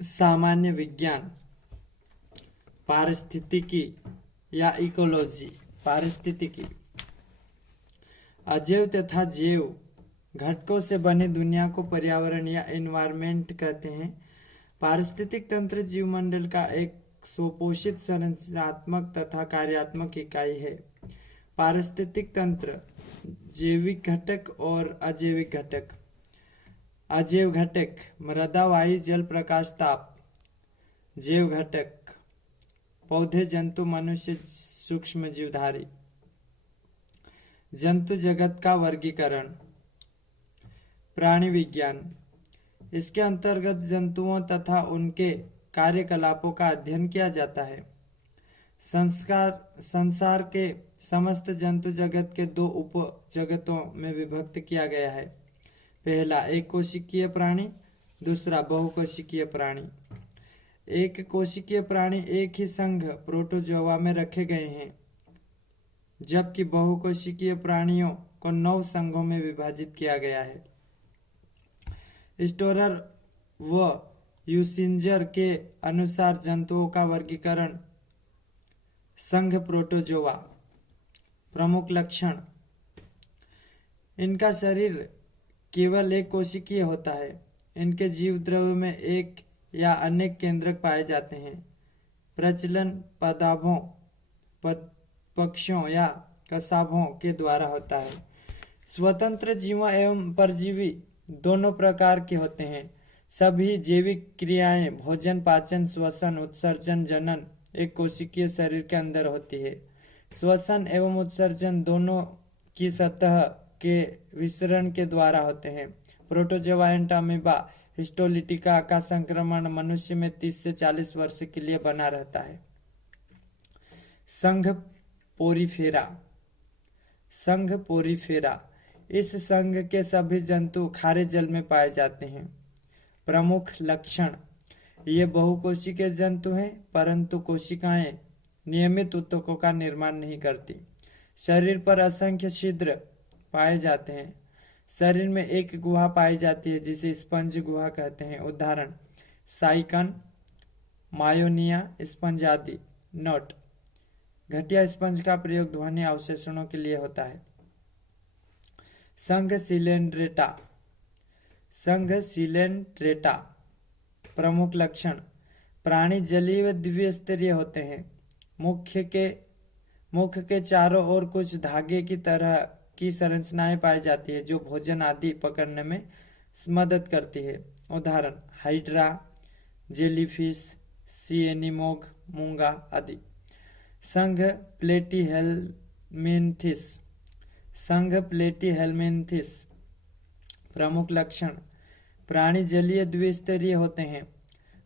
सामान्य विज्ञान, पारिस्थितिकी या इकोलॉजी। पारिस्थितिकी अजैव तथा जैव घटकों से बनी दुनिया को पर्यावरण या एनवायरनमेंट कहते हैं। पारिस्थितिक तंत्र जीवमंडल का एक सुपोषित संरचनात्मक तथा कार्यात्मक इकाई है। पारिस्थितिक तंत्र जैविक घटक और अजैविक घटक। अजैव घटक मृदा, वायु, जल, प्रकाश, ताप। जैव घटक पौधे, जंतु, मनुष्य, सूक्ष्म जीवधारी। जंतु जगत का वर्गीकरण। प्राणी विज्ञान, इसके अंतर्गत जंतुओं तथा उनके कार्यकलापों का अध्ययन किया जाता है। संसार के समस्त जंतु जगत के दो उप जगतों में विभक्त किया गया है। पहला एक कोशिकीय प्राणी, दूसरा बहुकोशिकीय प्राणी। एक कोशिकीय प्राणी एक ही संघ प्रोटोजोआ में रखे गए हैं, जबकि बहुकोशिकीय प्राणियों को 9 संघों में विभाजित किया गया है। स्टोरर व यूसिंजर के अनुसार जंतुओं का वर्गीकरण संघ प्रोटोजोआ। प्रमुख लक्षण, इनका शरीर केवल एक कोशिकीय होता है। इनके जीव द्रव्य में एक या अनेक केंद्रक पाए जाते हैं। प्रचलन पदार्थों, पक्षियों या कसाबों के द्वारा होता है। स्वतंत्र जीवों एवं परजीवी दोनों प्रकार के होते हैं। सभी जैविक क्रियाएं भोजन, पाचन, श्वसन, उत्सर्जन, जनन एक कोशिकीय शरीर के अंदर होती है। श्वसन एवं उत्सर्जन दोनों की सतह के विसरण के द्वारा होते हैं। प्रोटोजोआ एंड अमीबा हिस्टोलिटिका का संक्रमण मनुष्य में 30 से 40 वर्ष के लिए बना रहता है। संघ पोरीफेरा। संघ पोरीफेरा, इस संघ के सभी जंतु खारे जल में पाए जाते हैं। प्रमुख लक्षण, ये बहुकोशिकीय जंतु हैं, परंतु कोशिकाएं नियमित ऊतकों का निर्माण नहीं करती। शरीर पर असंख्य छिद्र पाए जाते हैं। शरीर में एक गुहा पाई जाती है जिसे स्पंज गुहा कहते हैं। उदाहरण साइकन, मायोनिया स्पंज आदि। नोट, घटिया स्पंज का प्रयोग ध्वनि अवशेषणों के लिए होता है। संघ सिलेंड्रेटा। संघ सिलेंड्रेटा, प्रमुख लक्षण, प्राणी जलीय व द्विस्तरीय होते हैं। मुख के चारों ओर कुछ धागे की तरह की संरचनाएं पाई जाती है जो भोजन आदि पकड़ने में मदद करती है। उदाहरण हाइड्रा, जेलीफिश, सी एनीमोग, मूंगा आदि। संघ प्लेटीहेल्मिन्थिस। संघ प्लेटीहेल्मिन्थिस, प्रमुख लक्षण, प्राणी जलीय द्विस्तरीय होते हैं।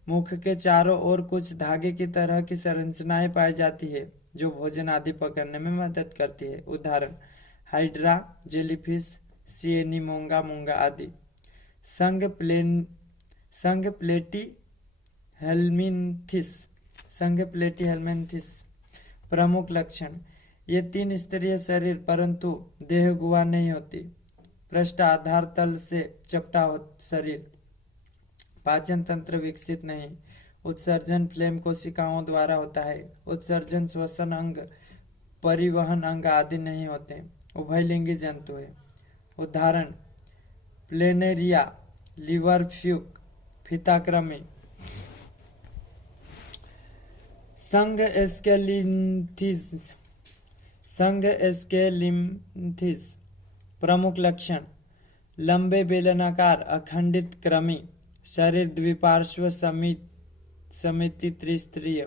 मुख के चारों ओर कुछ धागे की तरह की संरचनाएं पाई जाती है जो भोजन आदि पकड़ने में मदद करती है। उदाहरण हाइड्रा, जेलीफिश, सी एनीमोगा, मूंगा आदि। संघ प्लेटीहेल्मिन्थिस। संघ प्लेटीहेल्मिन्थिस, प्रमुख लक्षण, ये 3 स्तरीय शरीर परंतु देह गुहा नहीं होती। पृष्ठ आधार तल से चपटा शरीर। पाचन तंत्र विकसित नहीं। उत्सर्जन फ्लेम कोशिकाओं द्वारा होता है। उत्सर्जन श्वसन अंग, परिवहन अंग आदि नहीं होते। उभयलिंगी जंतु है। उदाहरण प्लेनेरिया, लीवर फ्यूक, फीताकृमि। संघ एस्केलिन्थिस। संघ एस्केलिन्थिस, प्रमुख लक्षण, लंबे बेलनाकार अखंडित कृमि। शरीर द्विपार्श्व समिति त्रिस्तरीय।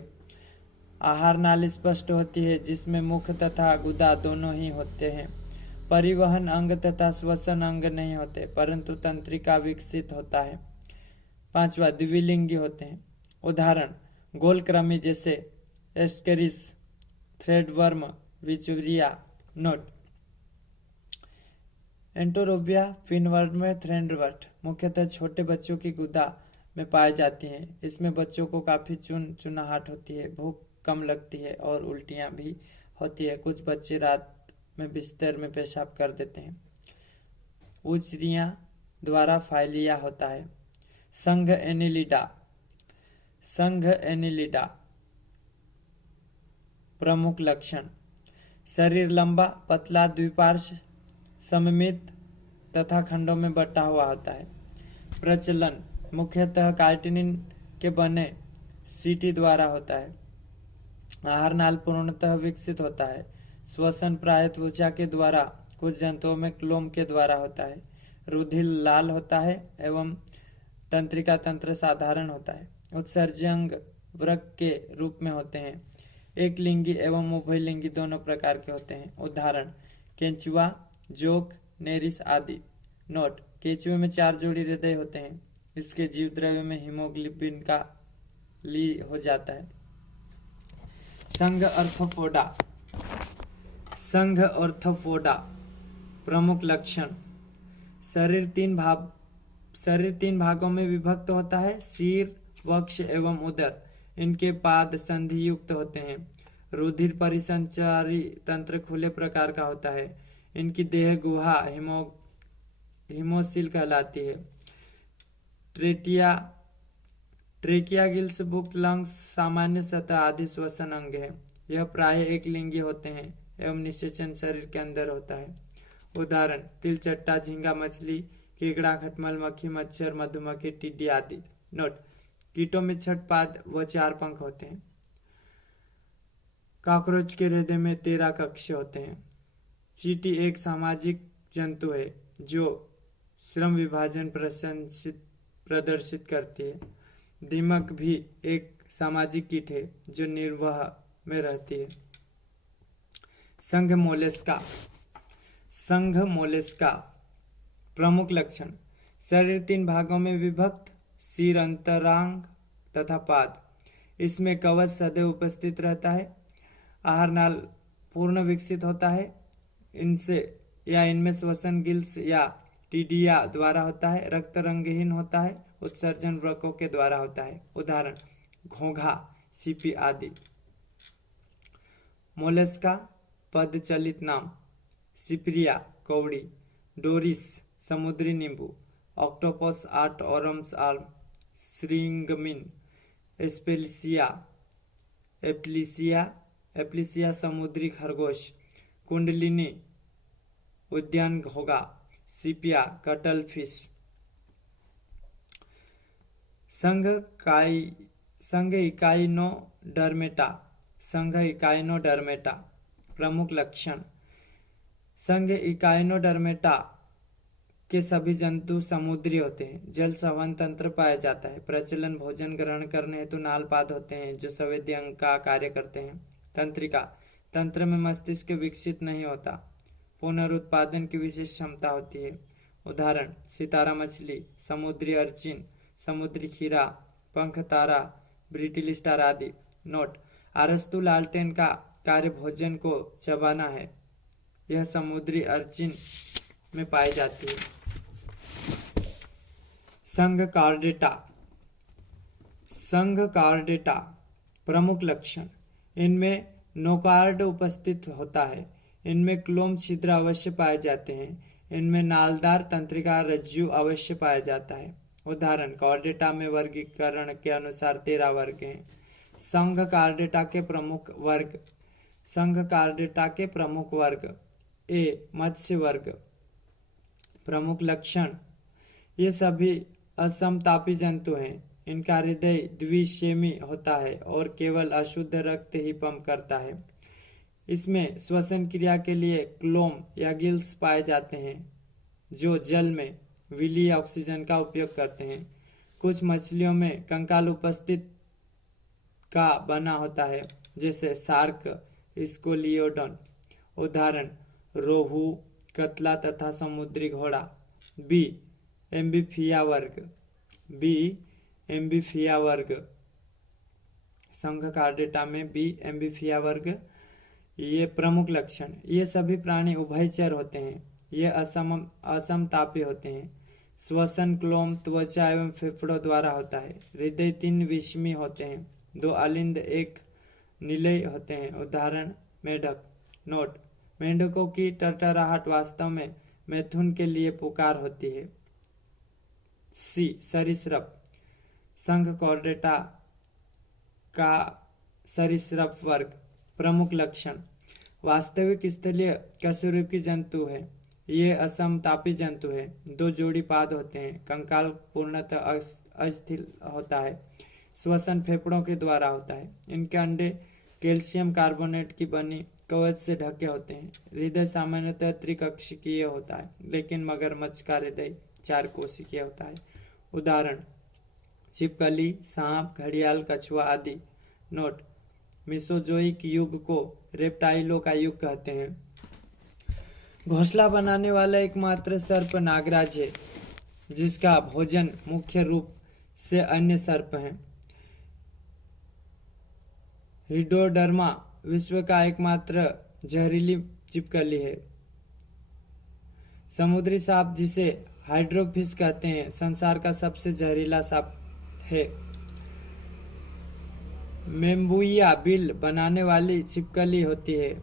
आहार नाली स्पष्ट होती है जिसमें मुख तथा गुदा दोनों ही होते हैं। परिवहन अंग तथा श्वसन अंग नहीं होते परंतु तंत्रिका विकसित होता है। 5वां, द्विलिंगी होते हैं। उदाहरण गोलकृमि जैसे एस्केरिस, थ्रेडवर्म, विचुरिया। नोट, एंटोरोबिया, फिनवर्म, थ्रेडवर्ट मुख्यतः छोटे बच्चों की गुदा में पाई जाती हैं। इसमें बच्चों को काफी चुनाहट होती है, भूख कम लगती है और उल्टियां भी होती है। कुछ बच्चे रात में बिस्तर में पेशाब कर देते हैं। उचरियां द्वारा फाइलिया होता है। संघ एनिलिडा। संघ एनिलिडा। प्रमुख लक्षण: शरीर लंबा, पतला, द्विपार्श्व, सममित तथा खंडों में बटा हुआ होता है। प्रचलन: मुख्यतः काइटिनिन के बने सीटी द्वारा होता है। आहार नाल पूर्णतः विकसित होता है। श्वसन प्रायः त्वचा के द्वारा, कुछ जंतुओं में क्लोम के द्वारा होता है। रुधिर लाल होता है एवं तंत्रिका तंत्र साधारण होता है। उत्सर्जक वृक्क के रूप में होते हैं। एक लिंगी एवं उभयलिंगी दोनों प्रकार के होते हैं। उदाहरण: केंचुआ, जोक, नेरिस आदि। नोट: केंचुए में 4 जोड़ी हृदय होते हैं। इसके जीव द्रव्य में हीमोग्लोबिन का ली हो जाता है। संघ आर्थ्रोपोडा। संघ आर्थ्रोपोडा। प्रमुख लक्षण: शरीर तीन भागों में विभक्त होता है। सिर, वक्ष एवं उदर। इनके पाद संधि युक्त होते हैं। रुधिर परिसंचारी तंत्र खुले प्रकार का होता है। इनकी देह गुहा हिमोसिल कहलाती है। ट्रेकिया, गिल्स, बुक, लंग्स, सामान्य सतह आदि श्वसन अंग है। यह प्रायः एक लिंगी होते हैं एवं निषेचन शरीर के अंदर होता है। उदाहरण: तिलचट्टा, झींगा मछली, केकड़ा, खटमल मक्खी, मच्छर, मधुमक्खी, टिड्डी आदि। नोट: कीटों में 6 पाद व 4 पंख होते हैं। कॉकरोच के हृदय में 13 कक्ष होते हैं। चींटी एक सामाजिक जंतु है जो श्रम विभाजन प्रदर्शित करती है। दीमक भी एक सामाजिक कीट है जो निर्वाह में रहती है। संघ मोलस्का। संघ मोलस्का। प्रमुख लक्षण: शरीर 3 भागों में विभक्त। सिर, अंतरांग तथा पाद। इसमें कवच सदैव उपस्थित रहता है। आहार नाल पूर्ण विकसित होता है। इनमें श्वसन गिल्स या टिडिया द्वारा होता है। रक्त रंगहीन होता है। उत्सर्जन वृक्कों के द्वारा होता है। उदाहरण: घोंघा, सीपी आदि। मोलस्का पदचलित नाम: सिप्रिया कौड़ी, डोरिस समुद्री नींबू, ऑक्टोपस, आर्ट ऑरम्स आर्म, श्रिंगमिन, एप्लिसिया समुद्री खरगोश, कुंडलिनी उद्यान घोंघा, सिपिया कटल फिश। संघ इकाइनोडर्मेटा। संघ इकाइनोडर्मेटा। प्रमुख लक्षण: संघ इकाइनोडर्मेटा के सभी जंतु समुद्री होते हैं। जल संवहन तंत्र पाया जाता है। प्रचलन: भोजन ग्रहण करने हेतु नालपाद होते हैं जो संवेदी अंग का कार्य करते हैं। तंत्रिका तंत्र में मस्तिष्क विकसित नहीं होता। पुनरुत्पादन की विशेष क्षमता होती है। उदाहरण: सितारा मछली, समुद्री अर्चिन, समुद्री खीरा, पंख तारा, ब्रिटिल स्टार आदि। नोट: अरस्तु लालटेन का कार्य भोजन को चबाना है। यह समुद्री अर्चिन में पाई जाती है। संघ कार्डेटा। संघ कार्डेटा। प्रमुख लक्षण: इनमें नोकार्ड उपस्थित होता है। इनमें क्लोम छिद्र अवश्य पाए जाते हैं। इनमें नालदार तंत्रिका रज्जु अवश्य पाया जाता है। उदाहरण: कार्डेटा में वर्गीकरण के अनुसार 13 वर्ग हैं। संघ कार्डेटा के प्रमुख वर्ग। संघ कार्डेटा के प्रमुख वर्ग: ए. मत्स्य वर्ग। प्रमुख लक्षण: ये सभी असमतापी जंतु हैं। इनका हृदय द्विसेमी होता है और केवल अशुद्ध रक्त ही पंप करता है। इसमें श्वसन क्रिया के लिए क्लोम या गिल्स पाए जाते हैं जो जल में विलीय ऑक्सीजन का उपयोग करते हैं। कुछ मछलियों में कंकाल उपस्थित का बना होता है जैसे शार्क, स्कोलियोडन। उदाहरण: रोहू, कतला तथा समुद्री घोड़ा। बी. एम्फीबिया वर्ग। संघ कार्डेटा में बी. एम्फीबिया वर्ग। ये प्रमुख लक्षण: ये सभी प्राणी उभयचर होते हैं। ये असमतापी होते हैं। श्वसन क्लोम, त्वचा एवं फेफड़ों द्वारा होता है। हृदय 3 विषमी होते हैं। 2 अलिंद, 1 निलय होते हैं। उदाहरण: मेढक। नोट: मेंढकों की टरटराहट वास्तव में मैथुन के लिए पुकार होती है। सी. सरीसृप। संघ कार्डेटा का सरीसृप वर्ग। प्रमुख लक्षण: वास्तविक स्थलीय कशेरुकी जंतु है। ये असमतापी जंतु है। 2 जोड़ी पाद होते हैं। कंकाल पूर्णतः अस्थिर होता है। श्वसन फेफड़ों के द्वारा होता है। इनके अंडे कैल्शियम कार्बोनेट की बनी कवच से ढके होते हैं। हृदय सामान्यतः त्रिकक्षीय होता है, लेकिन मगरमच्छ का हृदय 4 कोशिकीय होता है। उदाहरण: छिपकली, सांप, घड़ियाल, कछुआ आदि। नोट: मेसोजोइक युग को रेप्टाइलों का युग कहते हैं। घोंसला बनाने वाला एकमात्र सर्प नागराज है, जिसका भोजन मुख्य रूप से अन्य सर्प हैं। हिडोडर्मा विश्व का एकमात्र जहरीली छिपकली है। समुद्री सांप, जिसे हाइड्रोफिश कहते हैं, संसार का सबसे जहरीला सांप है। मेम्बुइया बिल बनाने वाली छिपकली होती है।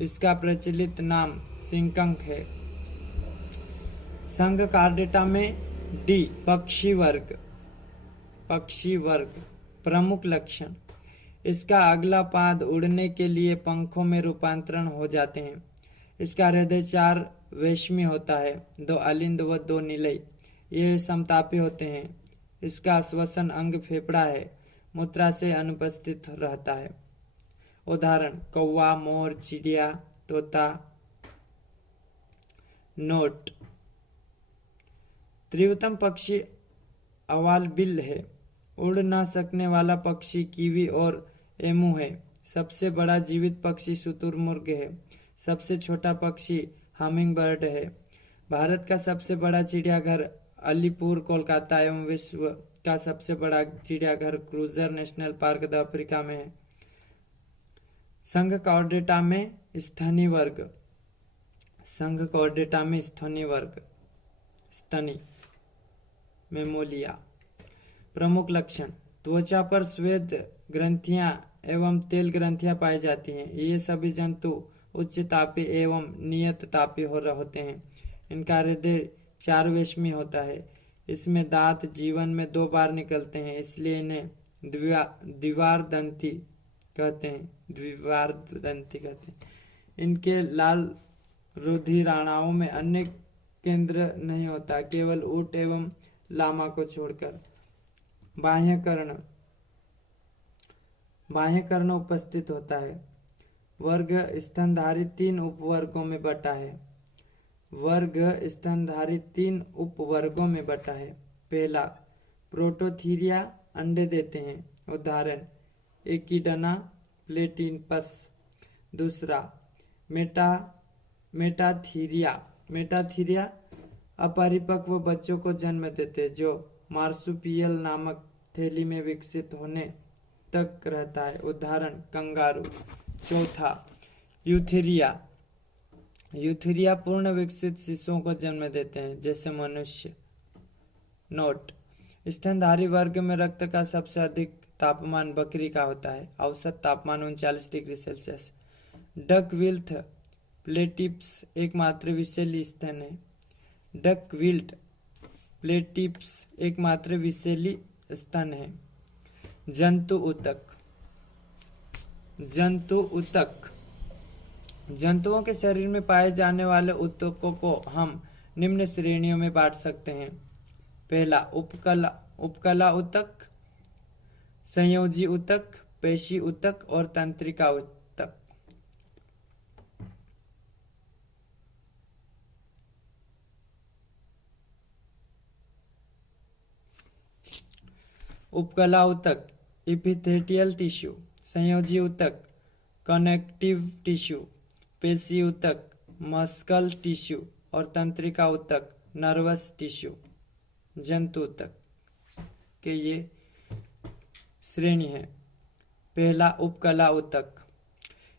इसका प्रचलित नाम सिंकंक है। संघ कार्डेटा में डी पक्षी वर्ग। प्रमुख लक्षण: इसका अगला पाद उड़ने के लिए पंखों में रूपांतरण हो जाते हैं। इसका हृदय 4 वेश्मी होता है, 2 अलिंद व 2 निलय। ये समतापी होते हैं। इसका श्वसन अंग फेफड़ा है। मूत्रा से अनुपस्थित रहता है। उदाहरण: कौवा, मोर, चिड़िया, तोता। नोट: त्रिवतम पक्षी अवालबिल है। उड़ न सकने वाला पक्षी कीवी और एमू है। सबसे बड़ा जीवित पक्षी शुतुरमुर्ग है। सबसे छोटा पक्षी हमिंग बर्ड है। भारत का सबसे बड़ा चिड़ियाघर अलीपुर कोलकाता एवं विश्व का सबसे बड़ा चिड़ियाघर क्रूजर नेशनल पार्क दक्षिण अफ्रीका में है। संघ कॉर्डेटा में स्तनी वर्ग। स्तनी मेमोलिया। प्रमुख लक्षण: त्वचा पर श्वेत ग्रंथियां एवं तेल ग्रंथियां पाई जाती हैं। ये सभी जंतु उच्च तापी एवं नियत तापी होते हैं। इनका हृदय 4 वेश्मी होता है। इसमें दांत जीवन में 2 बार निकलते हैं, इसलिए इन्हें द्विवारदंती कहते हैं। इनके लाल रुधिराणाओं में अन्य केंद्र नहीं होता, केवल ऊंट एवं लामा को छोड़कर। बाह्यकर्ण उपस्थित होता है। वर्ग स्तनधारी 3 उपवर्गों में बटा है। पहला, प्रोटोथीरिया अंडे देते हैं। उदाहरण: एकिडना प्लेटिपस। दूसरा, मेटाथीरिया अपरिपक्व बच्चों को जन्म देते हैं, जो मार्सुपियल नामक थैली में विकसित होने तक रहता है। उदाहरण: कंगारू। चौथा, यूथेरिया पूर्ण विकसित शिशुओं को जन्म देते हैं, जैसे मनुष्य। नोट: स्तनधारी वर्ग में रक्त का सबसे अधिक तापमान बकरी का होता है। औसत तापमान 39 डिग्री सेल्सियस। डक-विल्थ प्लेटिप्स एकमात्र विषैली स्तन है। जंतु ऊतक। जंतुओं के शरीर में पाए जाने वाले ऊतकों को हम निम्न श्रेणियों में बांट सकते हैं। पहला, उपकला ऊतक, संयोजी ऊतक, पेशी ऊतक और तंत्रिका ऊतक। उपकला ऊतक इपिथेलियल टिश्यू, संयोजी ऊतक कनेक्टिव टिश्यू, पेशी ऊतक मस्कल टिश्यू और तंत्रिका ऊतक नर्वस टिश्यू। जंतु ऊतक के ये श्रेणी है। पहला, उपकला ऊतक।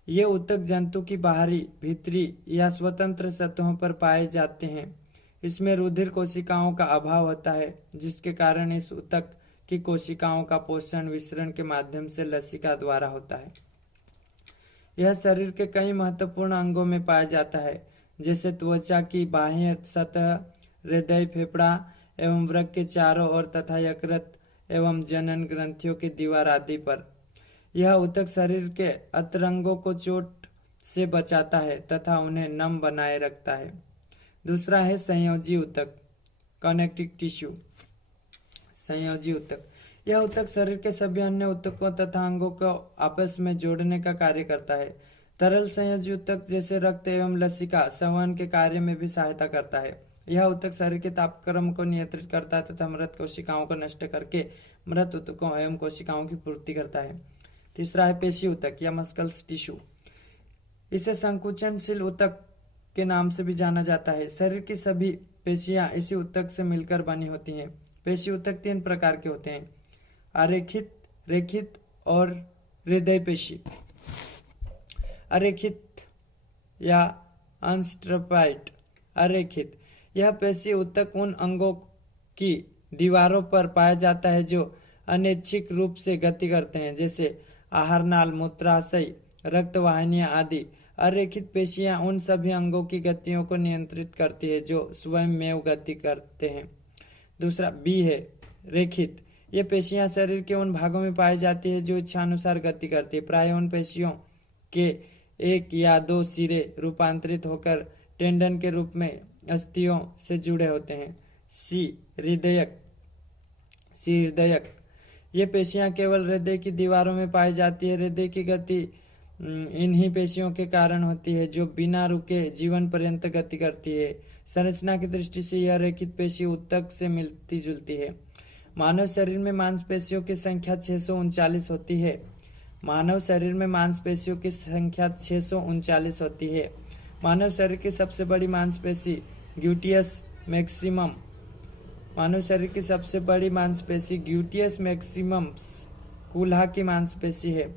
ये ऊतक जंतु की बाहरी, भीतरी या स्वतंत्र सतहों पर पाए जाते हैं। इसमें रुधिर कोशिकाओं का अभाव होता है, जिसके कारण इस ऊतक की कोशिकाओं का पोषण विसरण के माध्यम से लसिका द्वारा होता है। यह शरीर के कई महत्वपूर्ण अंगों में पाया जाता है, जैसे त्वचा की बाह्य सतह, हृदय, फेफड़ा एवं वृक्क के चारों ओर तथा यकृत एवं जनन ग्रंथियों की दीवार आदि पर। यह ऊतक शरीर के अंतरंगों को चोट से बचाता है तथा उन्हें नम बनाए रखता है। दूसरा है संयोजी ऊतक, कनेक्टिव टिश्यू। संयोजी ऊतक, यह ऊतक शरीर के सभी अन्य ऊतकों तथा अंगों को आपस में जोड़ने का कार्य करता है। तरल संयोजी ऊतक जैसे रक्त एवं लसिका संवहन के कार्य में भी सहायता करता है। यह ऊतक शरीर के तापक्रम को नियंत्रित करता है तथा मृत कोशिकाओं को नष्ट करके मृत ऊतकों एवं कोशिकाओं की पूर्ति करता है। तीसरा है पेशी ऊतक या मस्कल्स टिश्यू। इसे संकुचनशील ऊतक के नाम से भी जाना जाता है। शरीर की सभी पेशियां इसी ऊतक से मिलकर बनी होती हैं। पेशी ऊतक 3 प्रकार के होते हैं, अरेखित, रेखित और हृदय पेशी। अरेखित या अनस्ट्रपाइट। अरेखित, यह पेशी ऊतक उन अंगों की दीवारों पर पाया जाता है जो अनैच्छिक रूप से गति करते हैं, जैसे आहार नाल, मूत्राशय, रक्त वाहिनियां आदि। अरेखित पेशियां उन सभी अंगों की गतियों को नियंत्रित करती है जो स्वयं में गति करते हैं। दूसरा बी है रेखित। ये पेशियां शरीर के उन भागों में पाई जाती है जो इच्छानुसार गति करती है। प्राय उन पेशियों के 1 या 2 सिरे रूपांतरित होकर टेंडन के रूप में अस्थियों से जुड़े होते हैं। सी हृदयक। ये पेशियां केवल हृदय की दीवारों में पाई जाती है। हृदय की गति इन्हीं पेशियों के कारण होती है जो बिना रुके जीवन पर्यंत गति करती है। संरचना की दृष्टि से यह रेखित पेशी ऊतक से मिलती जुलती है। मानव शरीर में मांसपेशियों की संख्या 639 होती है। मानव शरीर में मांसपेशियों की संख्या 639 होती है। मानव शरीर की सबसे बड़ी मांसपेशी ग्लूटियस मैक्सिमम। मानव शरीर की सबसे बड़ी मांसपेशी ग्लूटियस मैक्सिमम्स कूल्हा की मांसपेशी है।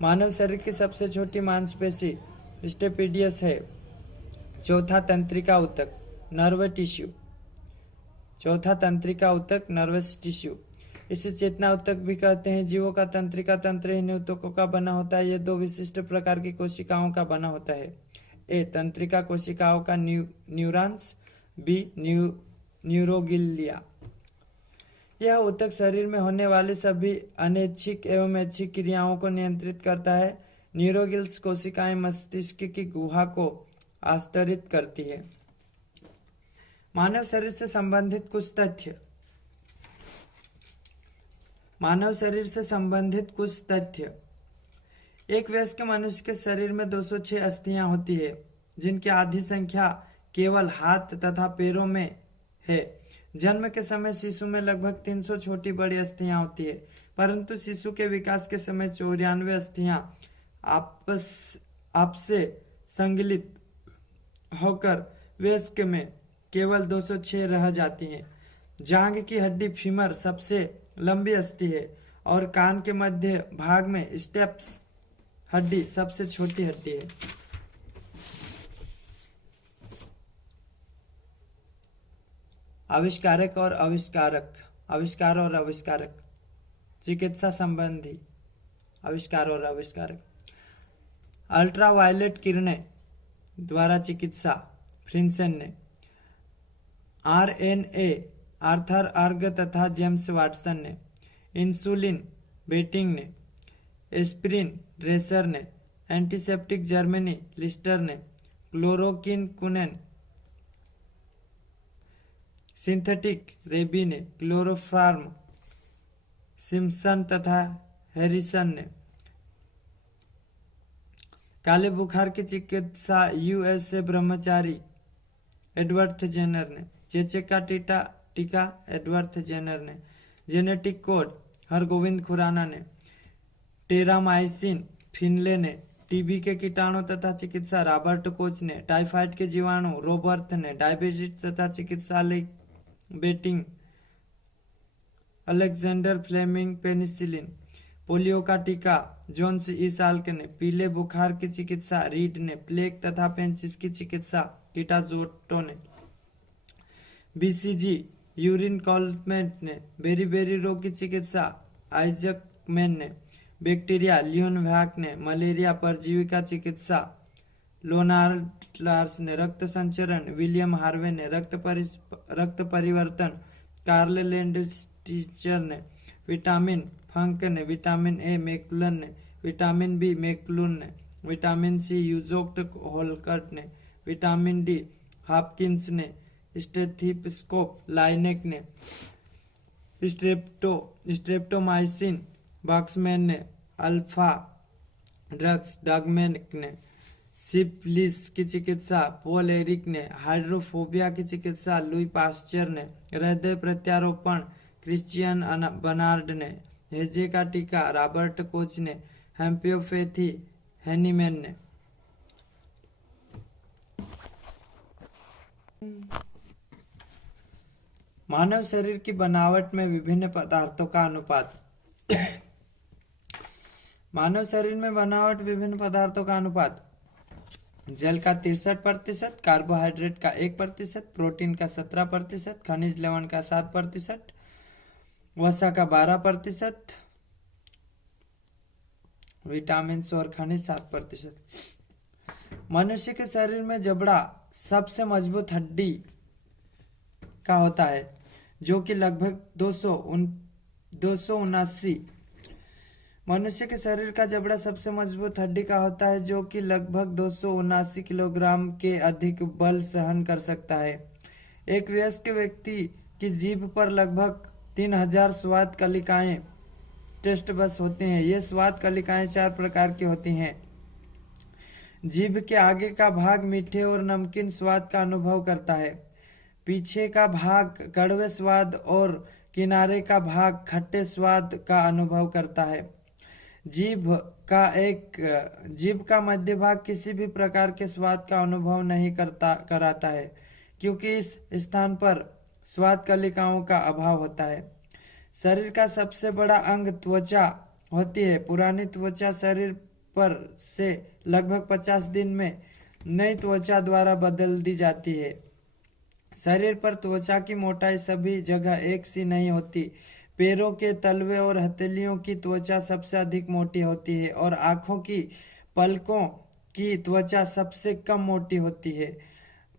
मानव शरीर की सबसे छोटी मांसपेशी स्टेपिडियस है। चौथा तंत्रिका ऊतक, नर्व टिश्यू। चौथा तंत्रिका ऊतक, नर्वस टिश्यू। इसे चेतना ऊतक भी कहते हैं। जीवों का तंत्रिका तंत्र इन ऊतकों का बना होता है। यह 2 विशिष्ट प्रकार की कोशिकाओं का बना होता है। ए तंत्रिका कोशिकाओं का न्यूरॉन्स, बी न्यूरोगिलिया। यह ऊतक शरीर में होने वाली सभी अनैच्छिक एवं ऐच्छिक क्रियाओं को नियंत्रित करता है। न्यूरोगिल्स कोशिकाएं मस्तिष्क की गुहा को आस्तरित करती है। मानव शरीर से संबंधित कुछ तथ्य। मानव शरीर से संबंधित कुछ तथ्य। एक वयस्क मनुष्य के शरीर में 206 अस्थियां होती है, जिनकी आधी संख्या केवल हाथ तथा पैरों में है। जन्म के समय शिशु में लगभग 300 छोटी बड़ी अस्थियां होती है, परंतु शिशु के विकास के समय 94 अस्थियां आपसे संगलित होकर वयस्क में केवल 206 रह जाती हैं। जांघ की हड्डी फीमर सबसे लंबी अस्थि है और कान के मध्य भाग में स्टेप्स हड्डी सबसे छोटी हड्डी है। आविष्कारक और आविष्कारक। आविष्कार और आविष्कारक। चिकित्सा संबंधी आविष्कार और आविष्कारक। अल्ट्रावायलेट किरणें द्वारा चिकित्सा, फ्रिंसन ने। आरएनए, आर्थर अर्ग तथा जेम्स वाटसन ने। इंसुलिन, बेटिंग ने। एस्पिरिन, ड्रेसर ने। एंटीसेप्टिक, जर्मनी, लिस्टर ने। क्लोरोकिन, कुनेन। सिंथेटिक, रेबी ने। क्लोरोफार्म, सिम्पसन तथा हैरिसन ने। काले बुखार की चिकित्सा यूएसए ब्रह्मचारी एडवर्ड जेनर ने। चेचक का टीका एडवर्ड जेनर ने। जेनेटिक कोड हरगोविंद खुराना ने। टेरामाइसिन फिनले ने। टीबी के कीटाणु तथा चिकित्सा रॉबर्ट कोच ने। टाइफाइड के जीवाणु रोबर्ट ने। डायबिटीज तथा चिकित्सालय Banting Alexander Fleming. Penicillin. Polio का टीका जोन्स ई साल्क ने। पीले बुखार की चिकित्सा रीड ने। प्लेग तथा पेंचिस की चिकित्सा कीटाजोटो ने। बीसीजी यूरिन कॉल्मेंट ने। बेरी रोग की चिकित्सा आइजक मैन ने। बैक्टीरिया लियोन वैक ने। मलेरिया परजीवी का चिकित्सा लोनार्ड लार्स ने। रक्त संचरण विलियम हार्वे ने। रक्त परिवर्तन कार्ल लैंडस्टीचर ने। विटामिन फंक ने। विटामिन ए मैकुलन ने। विटामिन बी मैक्लून ने, विटामिन सी यूजोक्ट होलकर्ट ने, विटामिन डी हॉपकिंस ने, स्टेथिस्कोप लाइनेक ने, स्ट्रेप्टोमाइसिन बॉक्समैन ने, अल्फा ड्रग्स डगमैन ने, सिफिलिस की चिकित्सा पॉल एरिक ने, हाइड्रोफोबिया की चिकित्सा लुई पास्चर ने, हृदय प्रत्यारोपण क्रिश्चियन बर्नार्ड ने, हेजे का टीका रॉबर्ट कोच ने, हेम्पियोपैथी हैनीमैन ने। मानव शरीर की बनावट में विभिन्न पदार्थों का अनुपात। मानव शरीर में बनावट विभिन्न पदार्थों का अनुपात: जल का 63%, कार्बोहाइड्रेट का 1%, प्रोटीन का 17%, खनिज लवण का 7%, वसा का 12%, विटामिन और खनिज 7%। मनुष्य के शरीर में जबड़ा सबसे मजबूत हड्डी का होता है, जो कि लगभग 279। मनुष्य के शरीर का जबड़ा सबसे मजबूत हड्डी का होता है, जो कि लगभग 279 किलोग्राम के अधिक बल सहन कर सकता है। एक वयस्क व्यक्ति की जीभ पर लगभग 3000 स्वाद कलिकाएं टेस्ट बस होते हैं। ये स्वाद कलिकाएं 4 प्रकार की होती हैं। जीभ के आगे का भाग मीठे और नमकीन स्वाद का अनुभव करता है, पीछे का भाग कड़वे स्वाद और किनारे का भाग खट्टे स्वाद का अनुभव करता है। जीभ का मध्य भाग किसी भी प्रकार के स्वाद का अनुभव नहीं कराता है, क्योंकि इस स्थान पर स्वाद कलिकाओं का अभाव होता है। शरीर का सबसे बड़ा अंग त्वचा होती है। पुरानी त्वचा शरीर पर से लगभग 50 दिन में नई त्वचा द्वारा बदल दी जाती है। शरीर पर त्वचा की मोटाई सभी जगह एक सी नहीं होती। पैरों के तलवे और हथेलियों की त्वचा सबसे अधिक मोटी होती है और आंखों की पलकों की त्वचा सबसे कम मोटी होती है।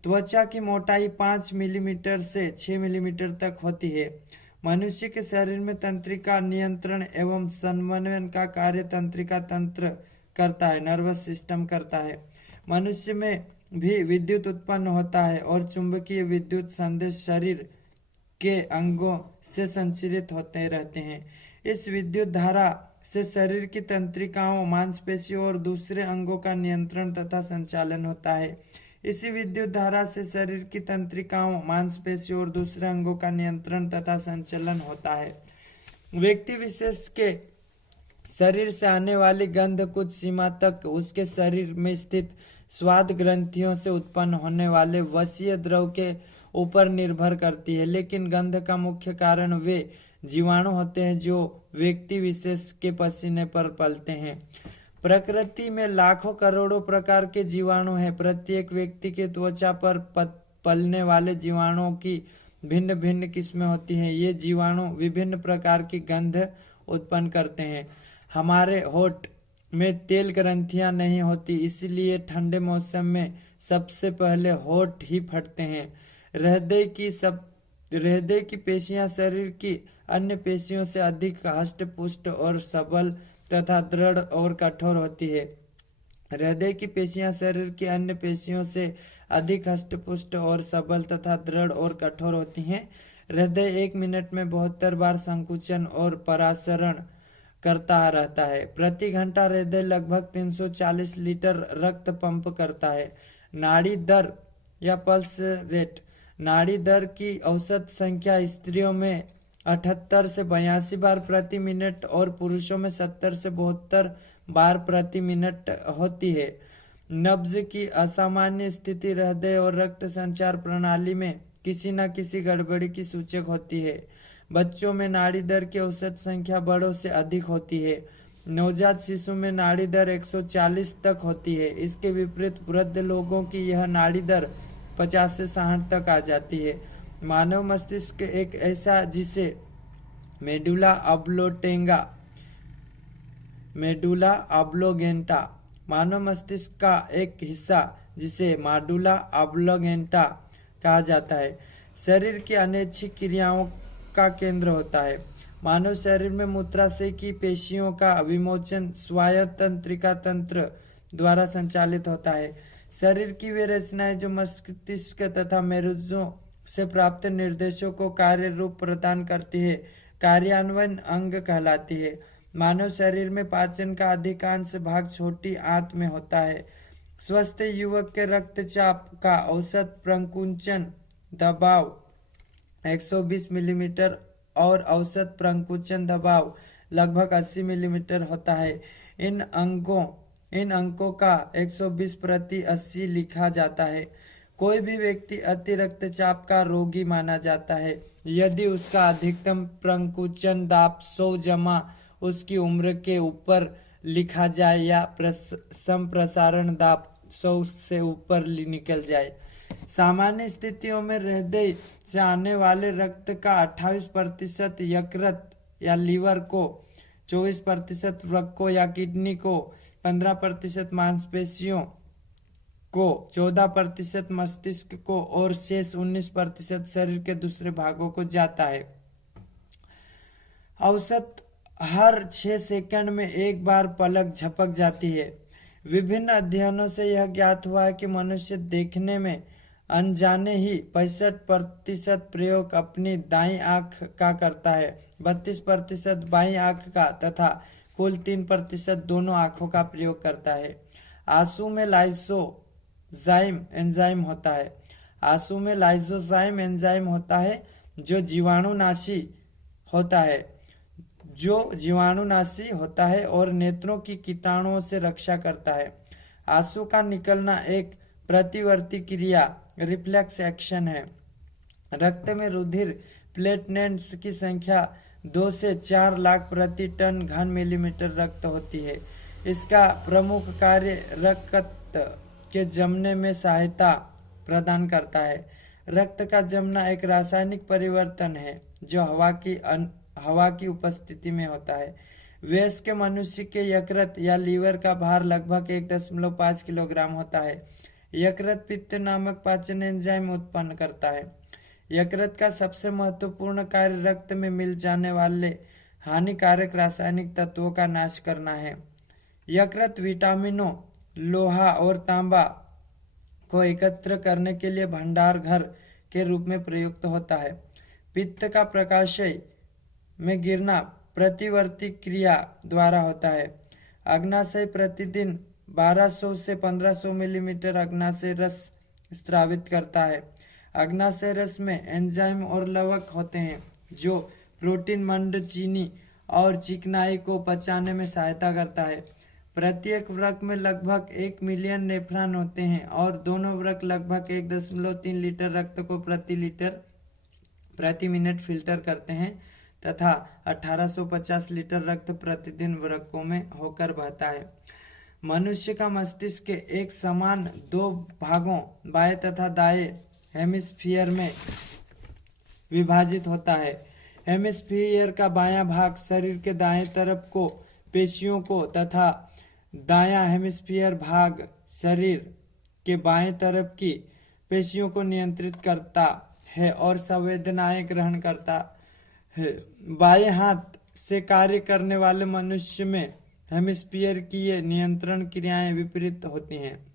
त्वचा की मोटाई 5 मिलीमीटर से 6 मिलीमीटर तक होती है। मनुष्य के शरीर में तंत्रिका नियंत्रण एवं समन्वयन का कार्य तंत्रिका तंत्र करता है, नर्वस सिस्टम करता है। मनुष्य में भी विद्युत उत्पन्न होता है और चुंबकीय विद्युत संदेश शरीर के अंगों से संचारित होते रहते हैं। इस विद्युत धारा से शरीर की तंत्रिकाओं, मांसपेशियों और दूसरे अंगों का नियंत्रण तथा संचालन होता है। इसी विद्युत धारा से शरीर की तंत्रिकाओं, मांसपेशियों और दूसरे अंगों का नियंत्रण तथा संचालन होता है। व्यक्ति विशेष के शरीर से आने वाली गंध कुछ सीमा तक उसके शरीर में स्थित स्वाद ग्रंथियों से उत्पन्न होने वाले वसीय द्रव के ऊपर निर्भर करती है, लेकिन गंध का मुख्य कारण वे जीवाणु होते हैं जो व्यक्ति विशेष के पसीने पर पलते हैं। प्रकृति में लाखों करोड़ों प्रकार के जीवाणु हैं। प्रत्येक व्यक्ति के त्वचा पर पलने वाले जीवाणुओं की भिन्न भिन्न किस्में होती हैं। ये जीवाणु विभिन्न प्रकार की गंध उत्पन्न करते हैं। हमारे होठ में तेल ग्रंथियां नहीं होती, इसलिए ठंडे मौसम में सबसे पहले होठ ही फटते हैं। हृदय की पेशियां शरीर की अन्य पेशियों से अधिक हष्ट-पुष्ट और सबल तथा दृढ़ और कठोर होती है। हृदय की पेशियां शरीर की अन्य पेशियों से अधिक हष्ट-पुष्ट और सबल तथा दृढ़ और कठोर होती हैं। हृदय 1 मिनट में 72 बार संकुचन और परासरण करता रहता है। प्रति घंटा हृदय लगभग 340 लीटर रक्त पंप करता है। नाड़ी दर या पल्स रेट: नाड़ी दर की औसत संख्या स्त्रियों में 78 से 82 बार प्रति मिनट और पुरुषों में 70 से 72 बार प्रति मिनट होती है। नब्ज की असामान्य स्थिति हृदय और रक्त संचार प्रणाली में किसी न किसी गड़बड़ी की सूचक होती है। बच्चों में नाड़ी दर की औसत संख्या बड़ों से अधिक होती है। नवजात शिशु में नाड़ी दर 140 तक होती है। इसके विपरीत वृद्ध लोगों की यह नाड़ी दर 50 से 60 तक आ जाती है। मानव मस्तिष्क एक ऐसा जिसे मेडुला ऑब्लोगेंटा मानव मस्तिष्क का एक हिस्सा जिसे मेडुला ऑब्लोगेंटा कहा जाता है, शरीर की अनैच्छिक क्रियाओं का केंद्र होता है। मानव शरीर में मूत्राशय की पेशियों का विमोचन स्वायत्त तंत्रिका तंत्र द्वारा संचालित होता है। शरीर की वे रचनाएं जो मस्तिष्क तथा मेरुज्जों से प्राप्त निर्देशों को कार्य रूप प्रदान करती है कार्यान्वयन अंग कहलाती है। मानव शरीर में पाचन का अधिकांश भाग छोटी आंत में होता है। स्वस्थ युवक के रक्तचाप का औसत प्रकुंचन दबाव 120 मिलीमीटर और औसत प्रकुंचन दबाव लगभग 80 मिलीमीटर होता है। इन अंकों का 120 प्रति 80 लिखा जाता है। कोई भी व्यक्ति अति रक्तचाप का रोगी माना जाता है यदि उसका अधिकतम प्रकुंचन दाब 100 जमा उसकी उम्र के ऊपर लिखा जाए या संप्रसारण दाब 100 से ऊपर निकल जाए। सामान्य स्थितियों में हृदय से आने वाले रक्त का 28% यकृत या लीवर को, 24% वृक्क को या किडनी को, 15% मांसपेशियों को, 14% मस्तिष्क को और शेष 19% शरीर के दूसरे भागों को जाता है। औसत हर 6 सेकंड में एक बार पलक झपक जाती है। विभिन्न अध्ययनों से यह ज्ञात हुआ है कि मनुष्य देखने में अनजाने ही 65% प्रयोग अपनी दाईं आंख का करता है, 32% बाईं आंख का तथा कुल 3% दोनों आंखों का प्रयोग करता है। आंसू में लाइसोजाइम एंजाइम होता है। आंसू में लाइसोजाइम एंजाइम होता है जो जीवाणुनाशी होता है और नेत्रों की कीटाणुओं से रक्षा करता है। आंसू का निकलना एक प्रतिवर्ती क्रिया रिफ्लेक्स एक्शन है। रक्त में रुधिर प्लेटलेट्स की संख्या 2 से 4 लाख प्रति टन घन मिलीमीटर रक्त होती है। इसका प्रमुख कार्य रक्त के जमने में सहायता प्रदान करता है। रक्त का जमना एक रासायनिक परिवर्तन है जो हवा की उपस्थिति में होता है। वयस्क मनुष्य के यकृत या लीवर का भार लगभग 1.5 किलोग्राम होता है। यकृत पित्त नामक पाचन एंजाइम उत्पन्न करता है। यकृत का सबसे महत्वपूर्ण कार्य रक्त में मिल जाने वाले हानिकारक रासायनिक तत्वों का नाश करना है। यकृत विटामिनों, लोहा और तांबा को एकत्र करने के लिए भंडार घर के रूप में प्रयुक्त होता है। पित्त का प्रकाशय में गिरना प्रतिवर्ती क्रिया द्वारा होता है। अग्नाशय प्रतिदिन 1200 से 1500 मिलीमीटर अग्नाशय रस स्रावित करता है। अग्नाशय रस में एंजाइम और लवक होते हैं जो प्रोटीन, मंड, चीनी और चिकनाई को पचाने में सहायता करता है। प्रत्येक वृक्क में लगभग 1 मिलियन नेफ्रॉन होते हैं और दोनों वृक्क लगभग 1.3 लीटर रक्त को प्रति मिनट फिल्टर करते हैं तथा 1850 लीटर रक्त प्रतिदिन वृक्कों में होकर बहता है। मनुष्य का मस्तिष्क एक समान 2 भागों बाएं तथा दाएं हेमिस्फीयर में विभाजित होता है। हेमिस्फीयर का बायां भाग शरीर के दाएं तरफ को पेशियों को तथा दायां हेमिस्फीयर भाग शरीर के बाएं तरफ की पेशियों को नियंत्रित करता है और संवेदनाएं ग्रहण करता है। बाएं हाथ से कार्य करने वाले मनुष्य में हेमिस्फीयर की ये नियंत्रण क्रियाएं विपरीत होती हैं।